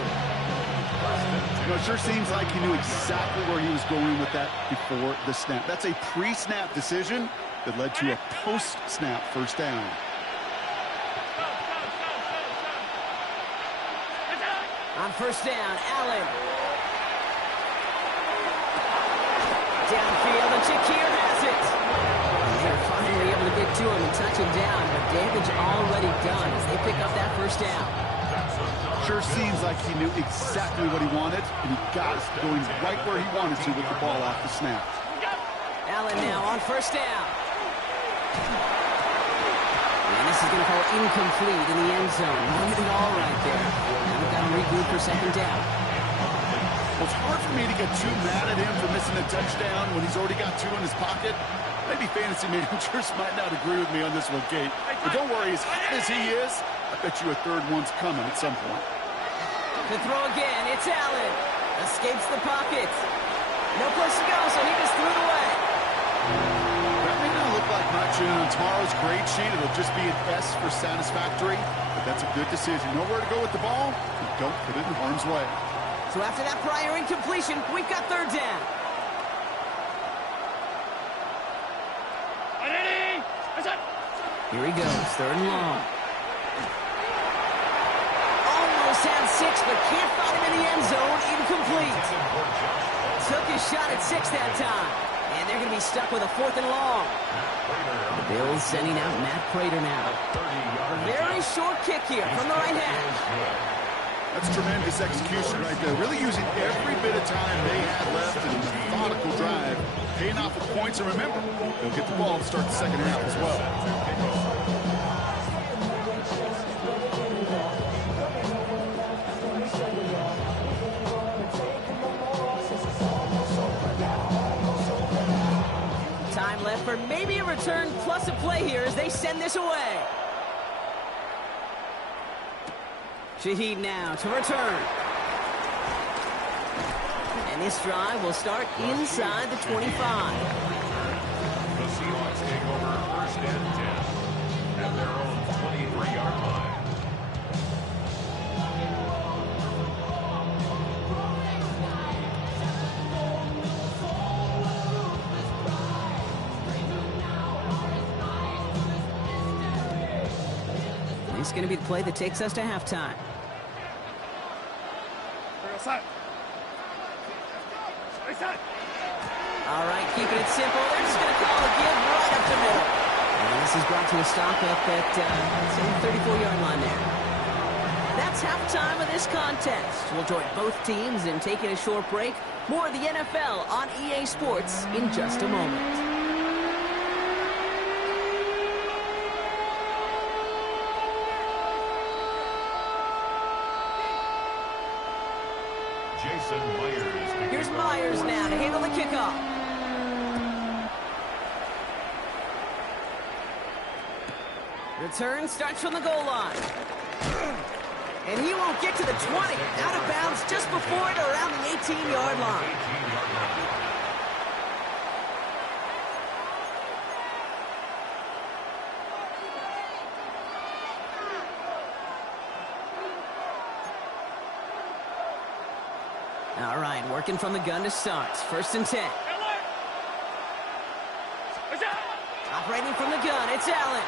You know, it sure seems like he knew exactly where he was going with that before the snap. That's a pre-snap decision that led to a post-snap first down. On first down, Allen. Downfield, and Shakir has it. And they're finally able to get to him and touch him down, but damage already done as they pick up that first down. Sure seems like he knew exactly what he wanted, and he got it going right where he wanted to with the ball off the snap. Allen now on first down. And this is going to fall incomplete in the end zone. Not it all right there. Now we've got to regroup for 2nd down. Well, it's hard for me to get too mad at him for missing a touchdown when he's already got 2 in his pocket. Maybe fantasy managers might not agree with me on this one, Kate. But don't worry, as hot as he is, I bet you a 3rd one's coming at some point. To throw again, it's Allen. Escapes the pocket. No place to go, so he just threw it away. That may not look like much, and on tomorrow's grade sheet, it'll just be an S for satisfactory. But that's a good decision. Nowhere to go with the ball, and don't put it in harm's way. So after that prior incompletion, we've got 3rd down. Here he goes, 3rd and long. Almost had 6, but can't find him in the end zone. Incomplete. Took his shot at 6 that time. And they're going to be stuck with a 4th and long. The Bills sending out Matt Prater now. A very short kick here from the right hash. That's tremendous execution right there. Really using every bit of time they had left in a methodical drive. Paying off with points, and remember, they'll get the ball to start the 2nd half as well. Time left for maybe a return plus a play here as they send this away. Shaheed now to return. And this drive will start inside the 25. The Seahawks take over 1st and 10 at their own 23-yard line. This is going to be the play that takes us to halftime. All right, keeping it simple. They're just going to call a give right up the middle. And this is brought to a stop up at the 34-yard line there. That's halftime of this contest. We'll join both teams in taking a short break. More of the NFL on EA Sports in just a moment. Here's Myers now to handle the kickoff. Return starts from the goal line. And he won't get to the 20. Out of bounds just before it around the 18-yard line. All right, working from the gun to start. 1st and 10. Operating from the gun, it's Allen.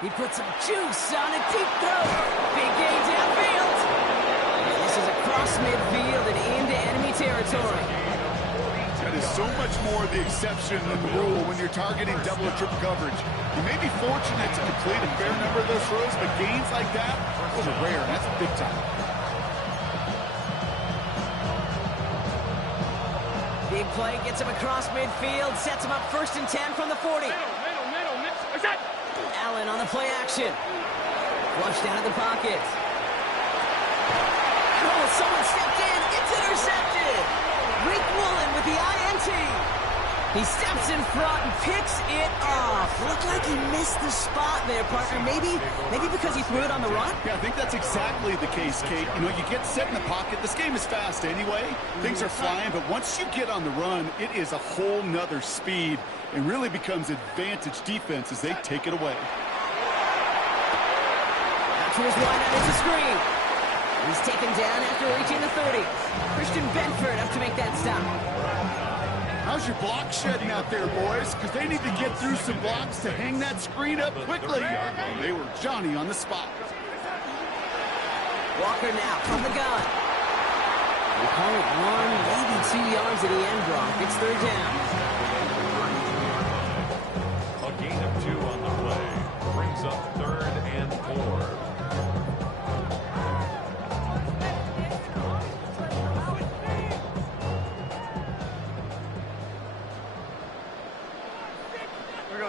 He puts some juice on a deep throw. Big gain downfield. And this is across midfield and into territory. That is so much more the exception than the rule when you're targeting double or triple coverage. You may be fortunate to complete a fair number of those throws, but gains like that, those are rare. That's big time. Big play gets him across midfield, sets him up 1st and 10 from the 40. Allen on the play action. Flushed out of the pocket. Oh, someone stepped in. It's intercepted. Rick Woolen with the INT. He steps in front and picks it off. Looked like he missed the spot there, partner. Maybe because he threw it on the run? Yeah, I think that's exactly the case, Kate. You know, you get set in the pocket. This game is fast anyway. Things are flying, but once you get on the run, it is a whole nother speed and really becomes advantage defense as they take it away. Out to his wide out, it's a screen. He's taken down after reaching the 30. Christian Benford up to make that stop. How's your block shedding out there, boys? Because they need to get through some blocks to hang that screen up quickly. They were Johnny on the spot. Walker now from the gun. We call it 1, maybe 2 yards at the end, Brock. It's 3rd down. A gain of 2 on the play. Brings up 3rd and 4.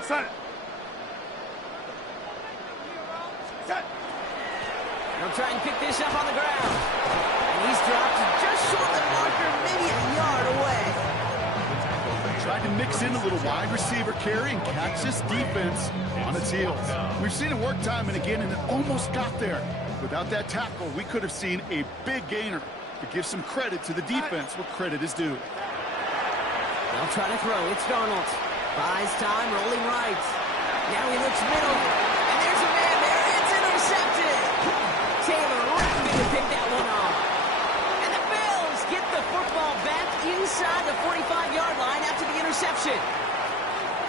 Set. Set. They'll try and pick this up on the ground. And he's dropped just short of the marker, maybe a yard away. Tried to mix in a little wide receiver carry and catch this defense on its heels. We've seen it work time and again, and it almost got there. Without that tackle, we could have seen a big gainer. To give some credit to the defense where credit is due. They'll try to throw. It's Darnold. Buys time, rolling right. Now he looks middle. And there's a man there. It's intercepted. Taylor rapid to pick that one off. And the Bills get the football back inside the 45-yard line after the interception.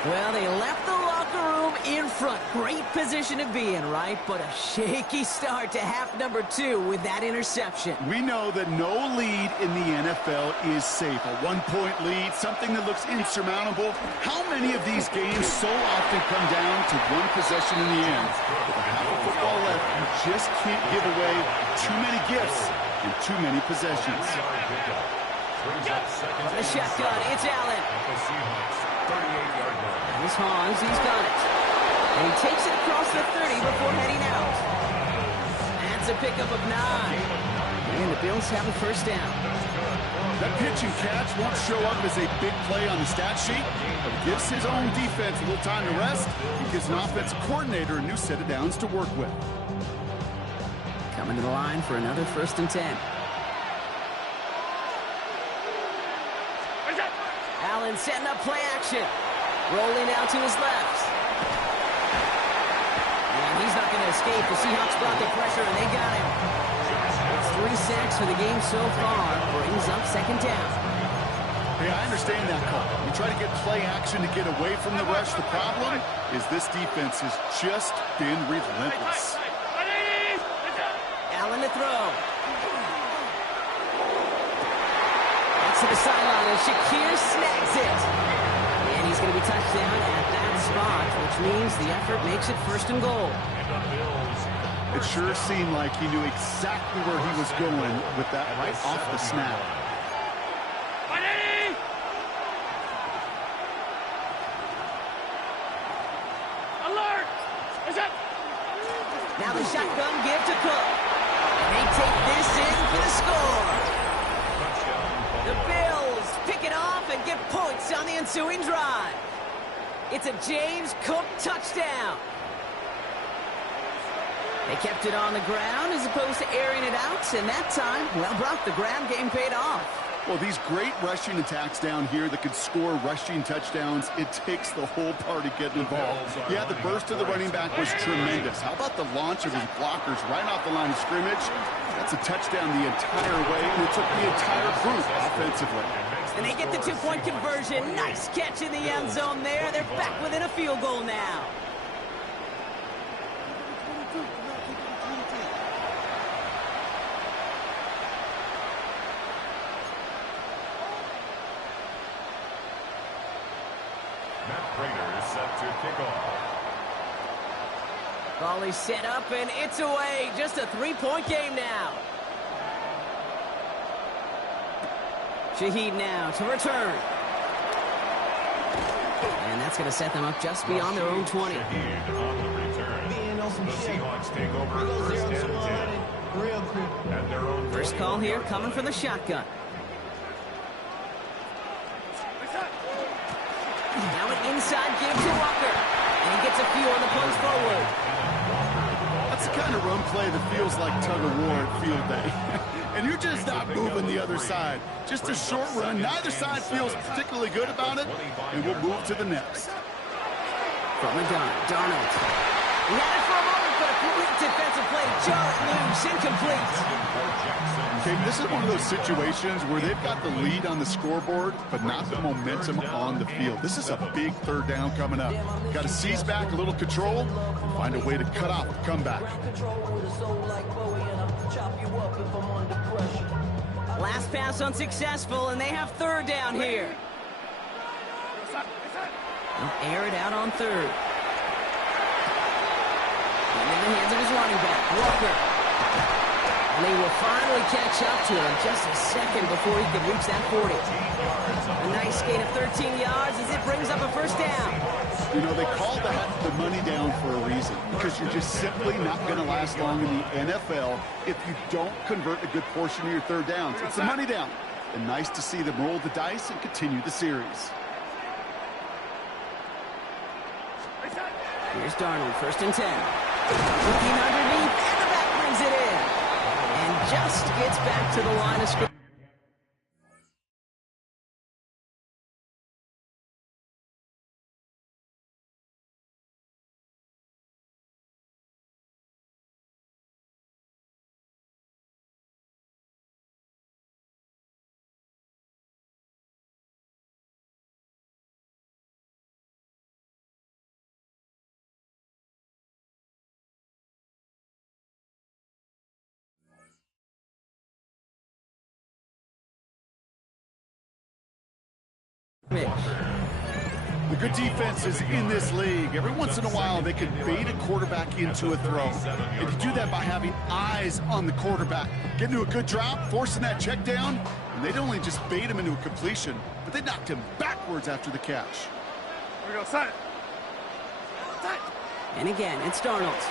Well, they left the locker room in front. Great position to be in, right? But a shaky start to half number 2 with that interception. We know that no lead in the NFL is safe. A 1-point lead, something that looks insurmountable. How many of these games so often come down to one possession in the end? With a half of football left, you just can't give away too many gifts and too many possessions. On the shotgun, it's Allen. This Hans, he's got it. And he takes it across the 30 before heading out. That's a pickup of 9. And the Bills have a 1st down. That pitch and catch won't show up as a big play on the stat sheet, but it gives his own defense a little time to rest. It gives an offensive coordinator a new set of downs to work with. Coming to the line for another 1st and 10. Allen setting up play action. Rolling out to his left. And he's not going to escape. The Seahawks brought the pressure, and they got him. It's 3 sacks for the game so far. Brings up 2nd down. Hey, I understand that call. We try to get play action to get away from the rush. The problem is this defense has just been relentless. Allen to throw. To the sideline, and Shakir snags it. And he's going to be touched down at that spot, which means the effort makes it 1st and goal. It sure seemed like he knew exactly where he was going with that right off the snap. Alert! Is it? Now the shotgun give to Cook. And they take this in for the score. The Bills pick it off and get points on the ensuing drive. It's a James Cook touchdown. They kept it on the ground as opposed to airing it out, and that time, well, Brock, the ground game paid off. Well, these great rushing attacks down here that could score rushing touchdowns, it takes the whole party getting involved. Yeah, the burst of the running back was tremendous. How about the launch of his blockers right off the line of scrimmage? That's a touchdown the entire way, and it took the entire group offensively. And they get the 2-point conversion. Nice catch in the end zone there. They're back within a field goal now. Matt Prater set to kick off. Ball is set up, and it's away. Just a three-point game now. Shaheed now to return. And that's going to set them up just beyond their own 20. Shaheed on the return. The Seahawks take over first and 10. At their own First call here coming from the shotgun. Now an inside give to Walker. And he gets a few on the punch forward. That's the kind of run play that feels like tug-of-war at field day. And you're just not moving the other side. Just a short run. Neither side feels particularly good about it. And we'll move to the next. From the gun, Darnold. He had it for a moment, but a complete defensive play to jar it loose. Incomplete. Okay, this is one of those situations where they've got the lead on the scoreboard, but not the momentum on the field. This is a big third down coming up. Got to seize back a little control and find a way to cut off the comeback. Last pass unsuccessful, and they have third down here. They'll air it out on third. And in the hands of his running back, Walker. And they will finally catch up to him just a second before he can reach that 40. A nice gain of 13 yards as it brings up a first down. You know, they call that the money down for a reason, because you're just simply not going to last long in the NFL if you don't convert a good portion of your third downs. It's the money down. And nice to see them roll the dice and continue the series. Here's Darnold, first and 10. Looking underneath, and the back brings it in. And just gets back to the line of scrimmage. The good defense is in this league. Every once in a while, they can bait a quarterback into a throw. And you do that by having eyes on the quarterback. Get into a good drop, forcing that check down, and they'd only just bait him into a completion, but they knocked him backwards after the catch. Here we go, set it. And again, it's Darnold.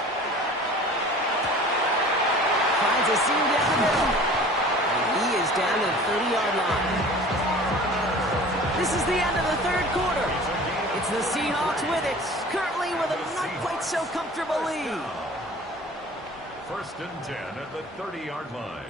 Finds a seam down the middle. And he is down to the 30-yard line. This is the end of the third quarter. It's the Seahawks with it, currently with a not quite so comfortable lead. First and 10 at the 30-yard line.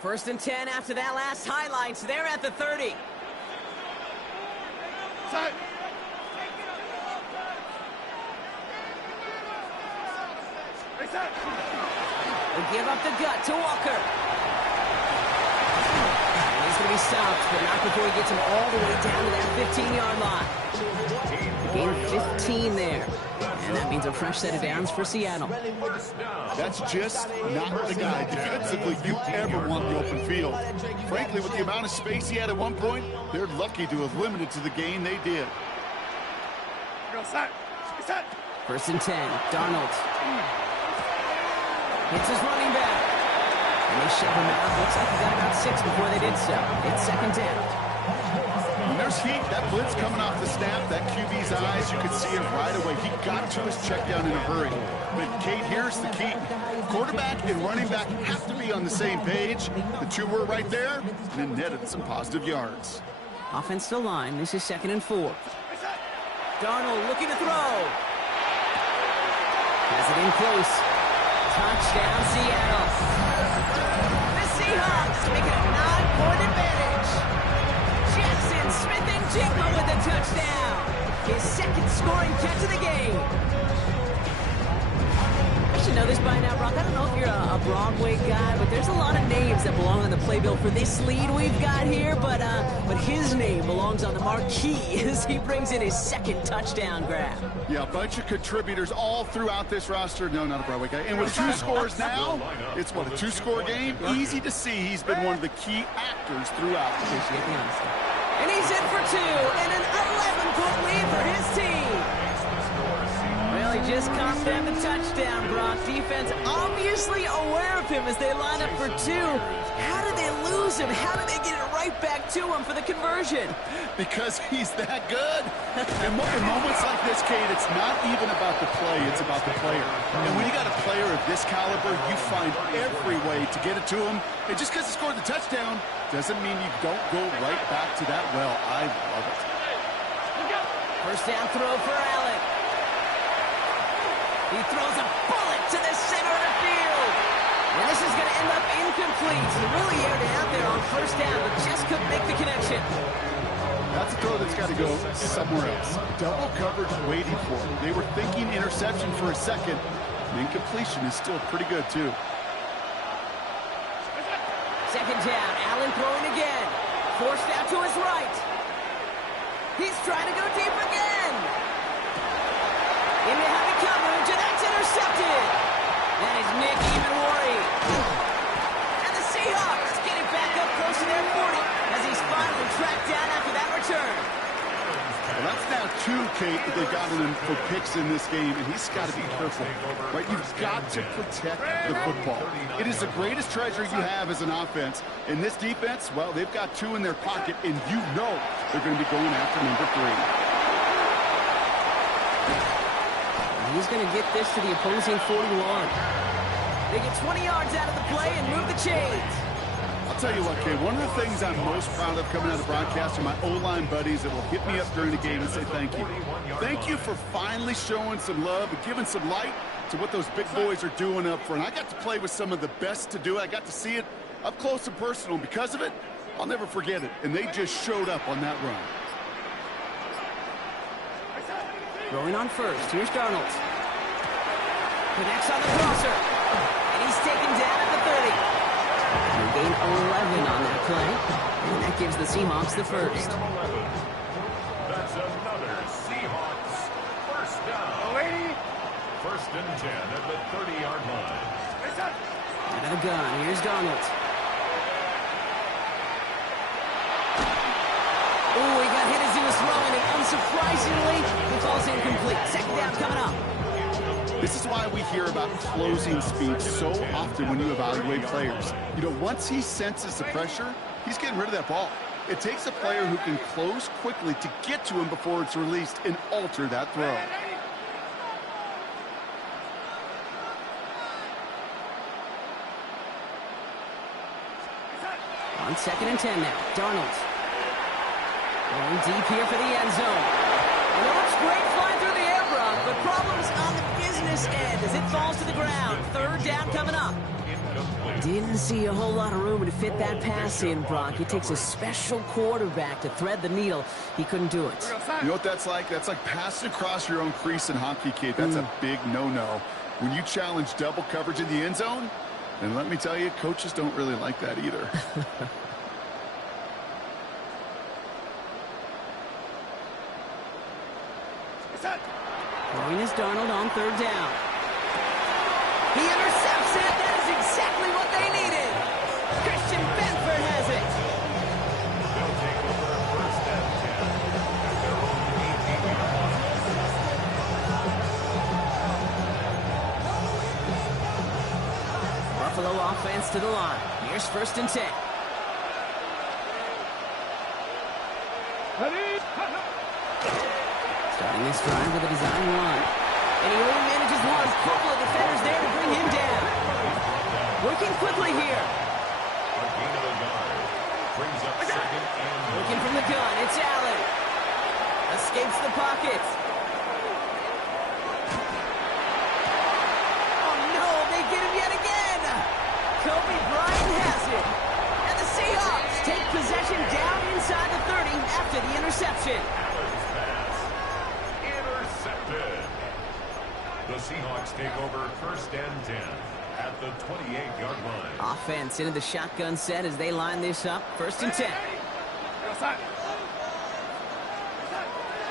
First and 10 after that last highlights. They're at the 30. Set. They give up the gut to Walker. And he's going to be stopped, but not before he gets him all the way down to that 15-yard line. Gain 15 there. And that means a fresh set of downs for Seattle. That's just not the guy defensively you ever want in the open field. Frankly, with the amount of space he had at one point, they're lucky to have limited to the gain they did. Go, set. Set. First and 10, Darnold. Hits his running back. And they shove him out. Looks like he got about 6 before they did so. It's second down. When there's heat, that blitz coming off the snap, that QB's eyes, you could see it right away. He got to his check down in a hurry. But, Kate, here's the key. Quarterback and running back have to be on the same page. The two were right there, and then netted some positive yards. Offensive line. This is second and 4. Darnold looking to throw. Has it in close. Touchdown, Seattle. The Seahawks make it a 9-point advantage. Jackson Smith-Njigba with the touchdown. His second scoring catch of the game. should know this by now, Brock. I don't know if you're a Broadway guy, but there's a lot of names that belong on the playbill for this lead we've got here. But his name belongs on the marquee as he brings in his second touchdown grab. Yeah, a bunch of contributors all throughout this roster. No, not a Broadway guy. And with 2 scores now, it's what, a 2-score game? Easy to see he's been one of the key actors throughout. And he's in for 2, and an 11-point lead for his team. Well, he just cost them the touchdown, Brock. Defense obviously aware of him as they line up for 2. How did they lose him? How did they get it right back to him for the conversion? Because he's that good. And in moments like this, Kate, it's not even about the play, it's about the player. And when you got a player of this caliber, you find every way to get it to him. And just because he scored the touchdown doesn't mean you don't go right back to that well. I love it. First down throw for Allen. He throws a bullet to the center of the field. And this is going to end up incomplete. He really aired it out there on first down, but just couldn't make the connection. That's a throw that's got to go somewhere else. Double coverage waiting for him. They were thinking interception for a second. And incompletion is still pretty good, too. Second down, Allen throwing again. Forced out to his right. He's trying to go deep again. Into heavy coverage, and that's intercepted. That is Nick Ebenworry. And the Seahawks get it back up close to their 40 as he's finally tracked down after that return. Well, that's now 2, Kate, that they've gotten him for picks in this game, and he's got to be careful. Right? You've got to protect the football. It is the greatest treasure you have as an offense. In this defense, well, they've got 2 in their pocket, and you know they're going to be going after number 3. He's going to get this to the opposing 41. They get 20 yards out of the play and move the chains. I'll tell you what, Kay, one of the things I'm most proud of coming out of the broadcast are my O-line buddies that will hit me up during the game and say thank you. Thank you for finally showing some love and giving some light to what those big boys are doing up front. I got to play with some of the best to do it. I got to see it up close and personal. Because of it, I'll never forget it. And they just showed up on that run. Throwing on first. Here's Darnold. Connects on the crosser. And he's taken down at the 30. They gain 11 on that play. And that gives the Seahawks the first. That's another Seahawks first down. First and 10 at the 30-yard line. Out of the gun. Here's Darnold. Oh, he got hit as he was throwing it. Unsurprisingly, the ball's incomplete. Second down coming up. This is why we hear about closing speed so often when you evaluate players. You know, once he senses the pressure, he's getting rid of that ball. It takes a player who can close quickly to get to him before it's released and alter that throw. On 2nd and 10 now. Darnold. Going deep here for the end zone. And it looks great flying through the air, Brock, but problems on the business end as it falls to the ground. Third down coming up. Didn't see a whole lot of room to fit that pass in, Brock. It takes a special quarterback to thread the needle. He couldn't do it. You know what that's like? That's like passing across your own crease in hockey, Kate. That's a big no-no. When you challenge double coverage in the end zone, and let me tell you, coaches don't really like that either. Throwing is Darnold on third down. He intercepts it. That is exactly what they needed. Christian Benford has it. They'll take over first and 10 at their own 18-yard line. Buffalo offense to the line. Here's first and 10. Starting this drive with a design run. And he only manages one. Couple of defenders there to bring him down. Working quickly here. A gain of a yard. Brings up second and Looking from the gun. It's Allen. Escapes the pocket. Oh no, they get him yet again. Kobe Bryant has it. And the Seahawks take possession down inside the 30 after the interception. Allen's pass intercepted. The the Seahawks take over 1st and 10 at the 28-yard line. Offense into the shotgun set as they line this up. 1st and 10.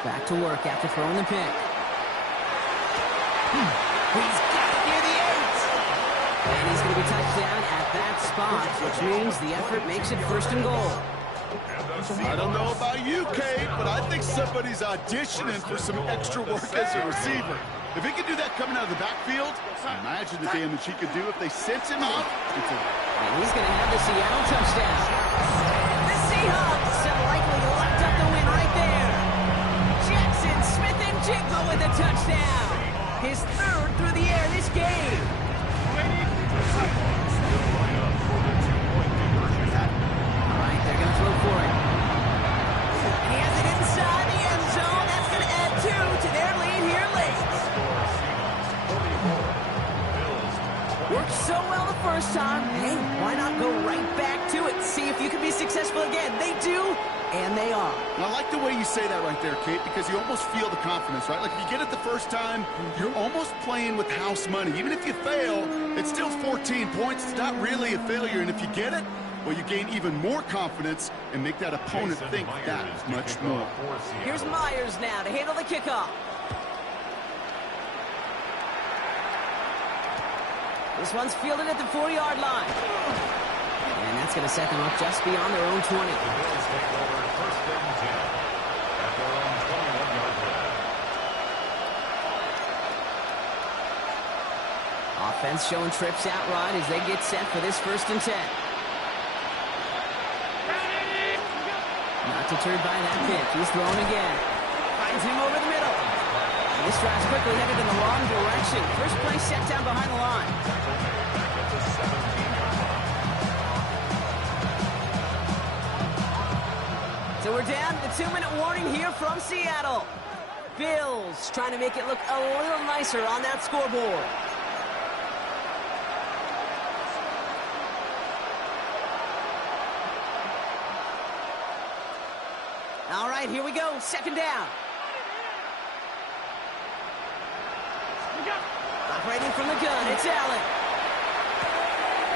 Back to work after throwing the pick. He's got it near the 8. And he's going to be touched down at that spot, which means the effort makes it 1st and goal. I don't know about you, Kate, but I think somebody's auditioning for some extra work as a receiver. If he could do that coming out of the backfield, imagine the damage he could do if they sent him out. And he's going to have the Seattle touchdown. The Seahawks have likely locked up the win right there. Jackson Smith-Njigba with a touchdown. His 3rd through the air this game. All right, they're going to throw for it. And he has it inside the end zone. That's going to add 2 to their lead here late. Worked so well the first time. Hey, why not go right back to it? See if you can be successful again. They do, and they are. I like the way you say that right there, Kate, because you almost feel the confidence, right? Like if you get it the first time, you're almost playing with house money. Even if you fail, it's still 14 points. It's not really a failure, and if you get it, well, you gain even more confidence and make that opponent think that much more. Here's Myers now to handle the kickoff. This one's fielded at the 4-yard line. And that's going to set them up just beyond their own 20. The Bills take over 1st and 10 at their own 21-yard line. Offense showing trips out right as they get set for this 1st and 10. Not deterred by that pitch. He's throwing again. Finds him over the middle. And this drive's quickly headed in the wrong direction. First play set down behind the line. So we're down to the 2-minute warning here from Seattle. Bills trying to make it look a little nicer on that scoreboard. All right, here we go. 2nd down. Operating from the gun, it's Allen.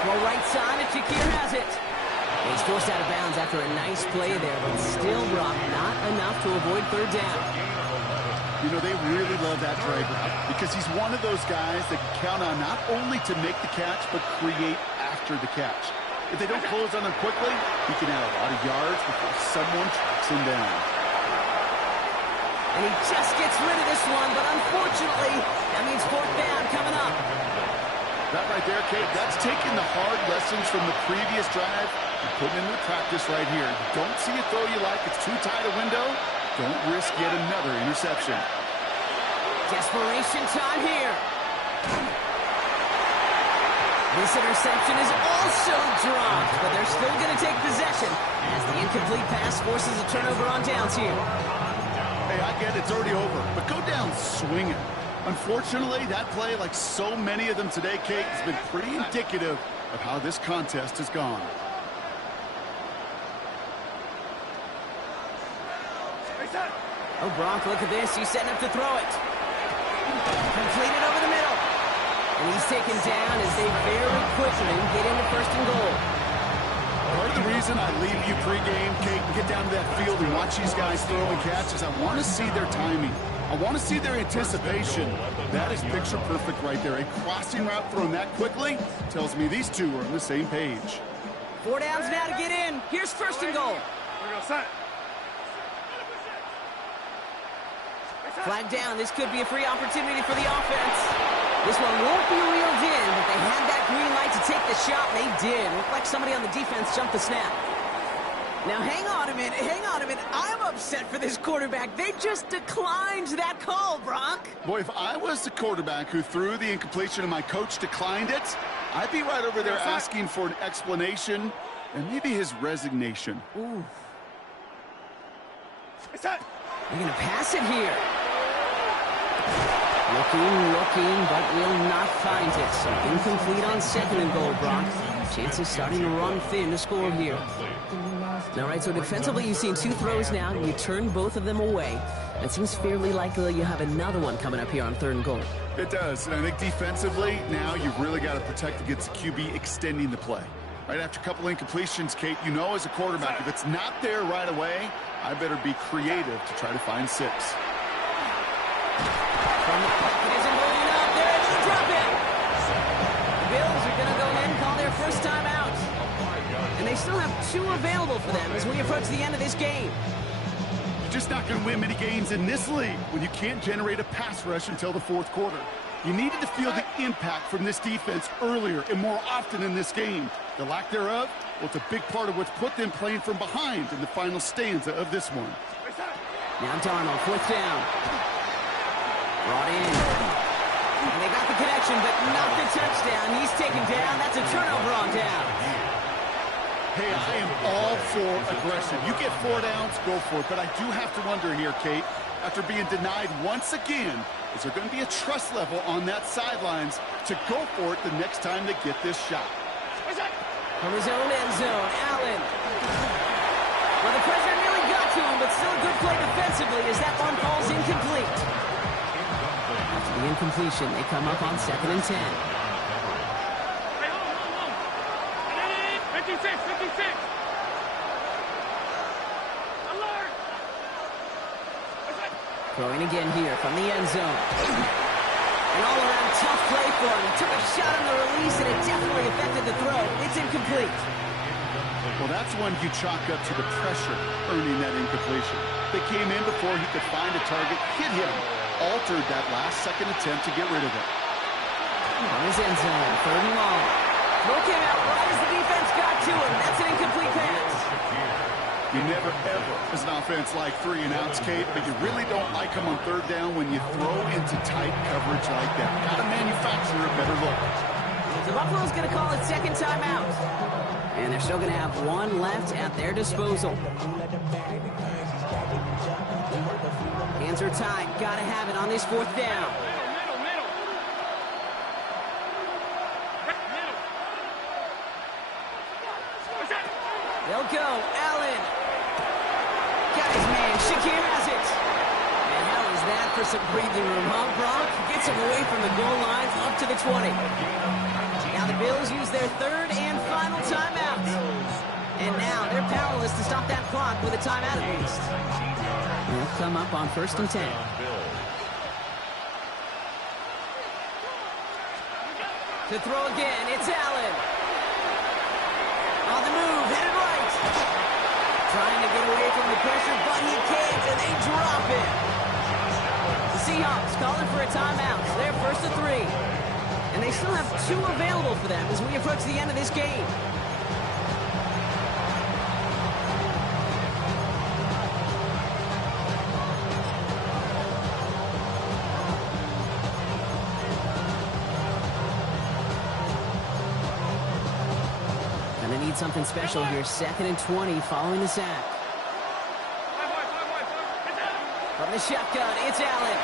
Well, right side, and Shakir has it. He's forced out of bounds after a nice play there, but still, Brock, not enough to avoid 3rd down. You know, they really love that drag route because he's one of those guys that can count on not only to make the catch, but create after the catch. If they don't close on him quickly, he can add a lot of yards before someone tracks him down. And he just gets rid of this one, but unfortunately, that means 4th down coming up. That right there, Kate, that's taking the hard lessons from the previous drive and putting into practice right here. Don't see a throw you like, it's too tight a window. Don't risk yet another interception. Desperation time here. This interception is also dropped, but they're still going to take possession as the incomplete pass forces a turnover on downs here. Hey, I get it, it's already over, but go down swinging. Unfortunately, that play, like so many of them today, Kate, has been pretty indicative of how this contest has gone. Oh, Brock, look at this. He's setting up to throw it. Completed over the middle. And he's taken down as they very quickly get into 1st and goal. Part of the reason I leave you pregame, Kate, and get down to that field and watch these guys throw and catch is I want to see their timing. I want to see their anticipation. That is picture perfect right there. A crossing route thrown that quickly tells me these two are on the same page. 4 downs now to get in. Here's 1st and goal. Flag down. This could be a free opportunity for the offense. This one won't be reeled in, but they had that green light to take the shot. They did. Looked like somebody on the defense jumped the snap. Now, hang on a minute. I'm upset for this quarterback. They just declined that call, Brock. Boy, if I was the quarterback who threw the incompletion and my coach declined it, I'd be right over there asking for an explanation and maybe his resignation. Ooh. They're going to pass it here. Looking, but will not find it. So incomplete on 2nd and goal, Brock. Chances starting to run thin to score here. All right, so defensively, you've seen 2 throws now, and you turn both of them away. It seems fairly likely you have another one coming up here on 3rd and goal. It does, and I think defensively, now you've really got to protect against the QB extending the play. Right after a couple incompletions, Kate, you know as a quarterback, if it's not there right away, I better be creative to try to find 6. From the pocket isn't moving up. There it is, drop it. The Bills are going to go ahead and call their first time out. And they still have 2 available for them as we approach the end of this game. You're just not going to win many games in this league when you can't generate a pass rush until the 4th quarter. You needed to feel the impact from this defense earlier and more often in this game. The lack thereof, well, it's a big part of what's put them playing from behind in the final stanza of this one. Now Darnold, 4th down. Brought in. And they got the connection, but not the touchdown. He's taken down. That's a turnover on down. Hey, I am all for aggression. You get 4 downs, go for it. But I do have to wonder here, Kate, after being denied once again, is there going to be a trust level on that sidelines to go for it the next time they get this shot? From his own end zone, Allen. Well, the pressure nearly got to him, but still a good play defensively as that one falls incomplete. After the incompletion, they come up on 2nd and 10. 56, 56. Alert. Throwing again here from the end zone. An all-around tough play for him. He took a shot on the release, and it definitely affected the throw. It's incomplete. Well, that's one you chalk up to the pressure earning that incompletion. They came in before he could find a target, hit him, altered that last-second attempt to get rid of it. On his end zone, 3rd and long. Throw came out right as the defense got to him. That's an incomplete pass. You never, ever, as an offense, like 3 and outs, Kate, but you really don't like them on 3rd down when you throw into tight coverage like that. Got to manufacture a better look. So Buffalo's going to call it 2nd timeout. And they're still going to have 1 left at their disposal. Hands are tied. Got to have it on this 4th down. They'll go. Allen. Got his man. Shakir has it. And how is that for some breathing room, huh, Brock? Gets him away from the goal line up to the 20. Now the Bills use their 3rd and final timeout. And now they're powerless to stop that clock with a timeout at least. They'll come up on 1st and 10. To throw again, it's Allen. On the move, headed right. Trying to get away from the pressure, but he can't, and they drop it. The Seahawks calling for a timeout. They're 1st and 3. And they still have 2 available for them as we approach the end of this game. Something special here. 2nd and 20 following the sack. From the shotgun, it's Allen.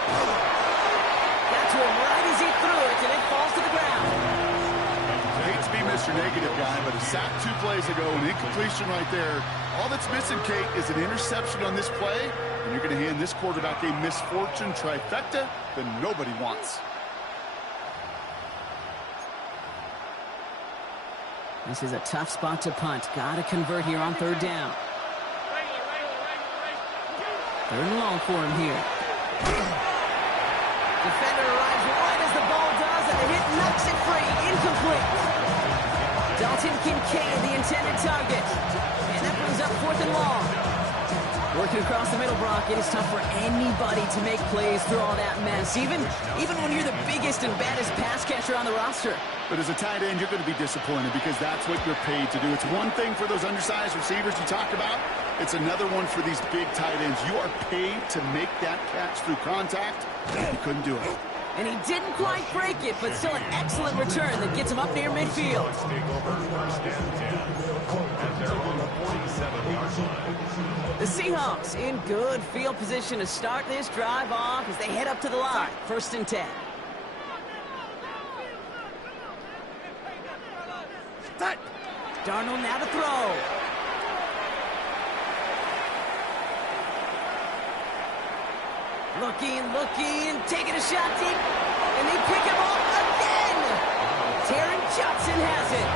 Got to him right as he threw it, and it falls to the ground. I hate to be Mr. Negative guy, but a sack 2 plays ago, an incompletion right there. All that's missing, Kate, is an interception on this play, and you're going to hand this quarterback a misfortune trifecta that nobody wants. This is a tough spot to punt. Got to convert here on 3rd down. 3rd and long for him here. Defender arrives right as the ball does, and the hit knocks it free. Incomplete. Dalton Kincaid, the intended target. And that brings up 4th and long. Working across the middle, Brock, it is tough for anybody to make plays through all that mess, even when you're the biggest and baddest pass catcher on the roster. But as a tight end, you're going to be disappointed because that's what you're paid to do. It's one thing for those undersized receivers you talk about. It's another one for these big tight ends. You are paid to make that catch through contact. You couldn't do it. And he didn't quite break it, but still an excellent return that gets him up near midfield. The Seahawks in good field position to start this drive off as they head up to the line. 1st and 10. Darnold now to throw. Looking, taking a shot deep, and they pick him off again. Taron Johnson has it.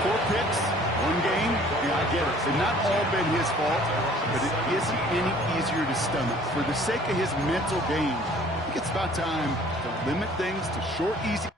4 picks, 1 game. Yeah, I get it. They've not all been his fault, but it isn't any easier to stomach. For the sake of his mental game, I think it's about time to limit things to short, easy.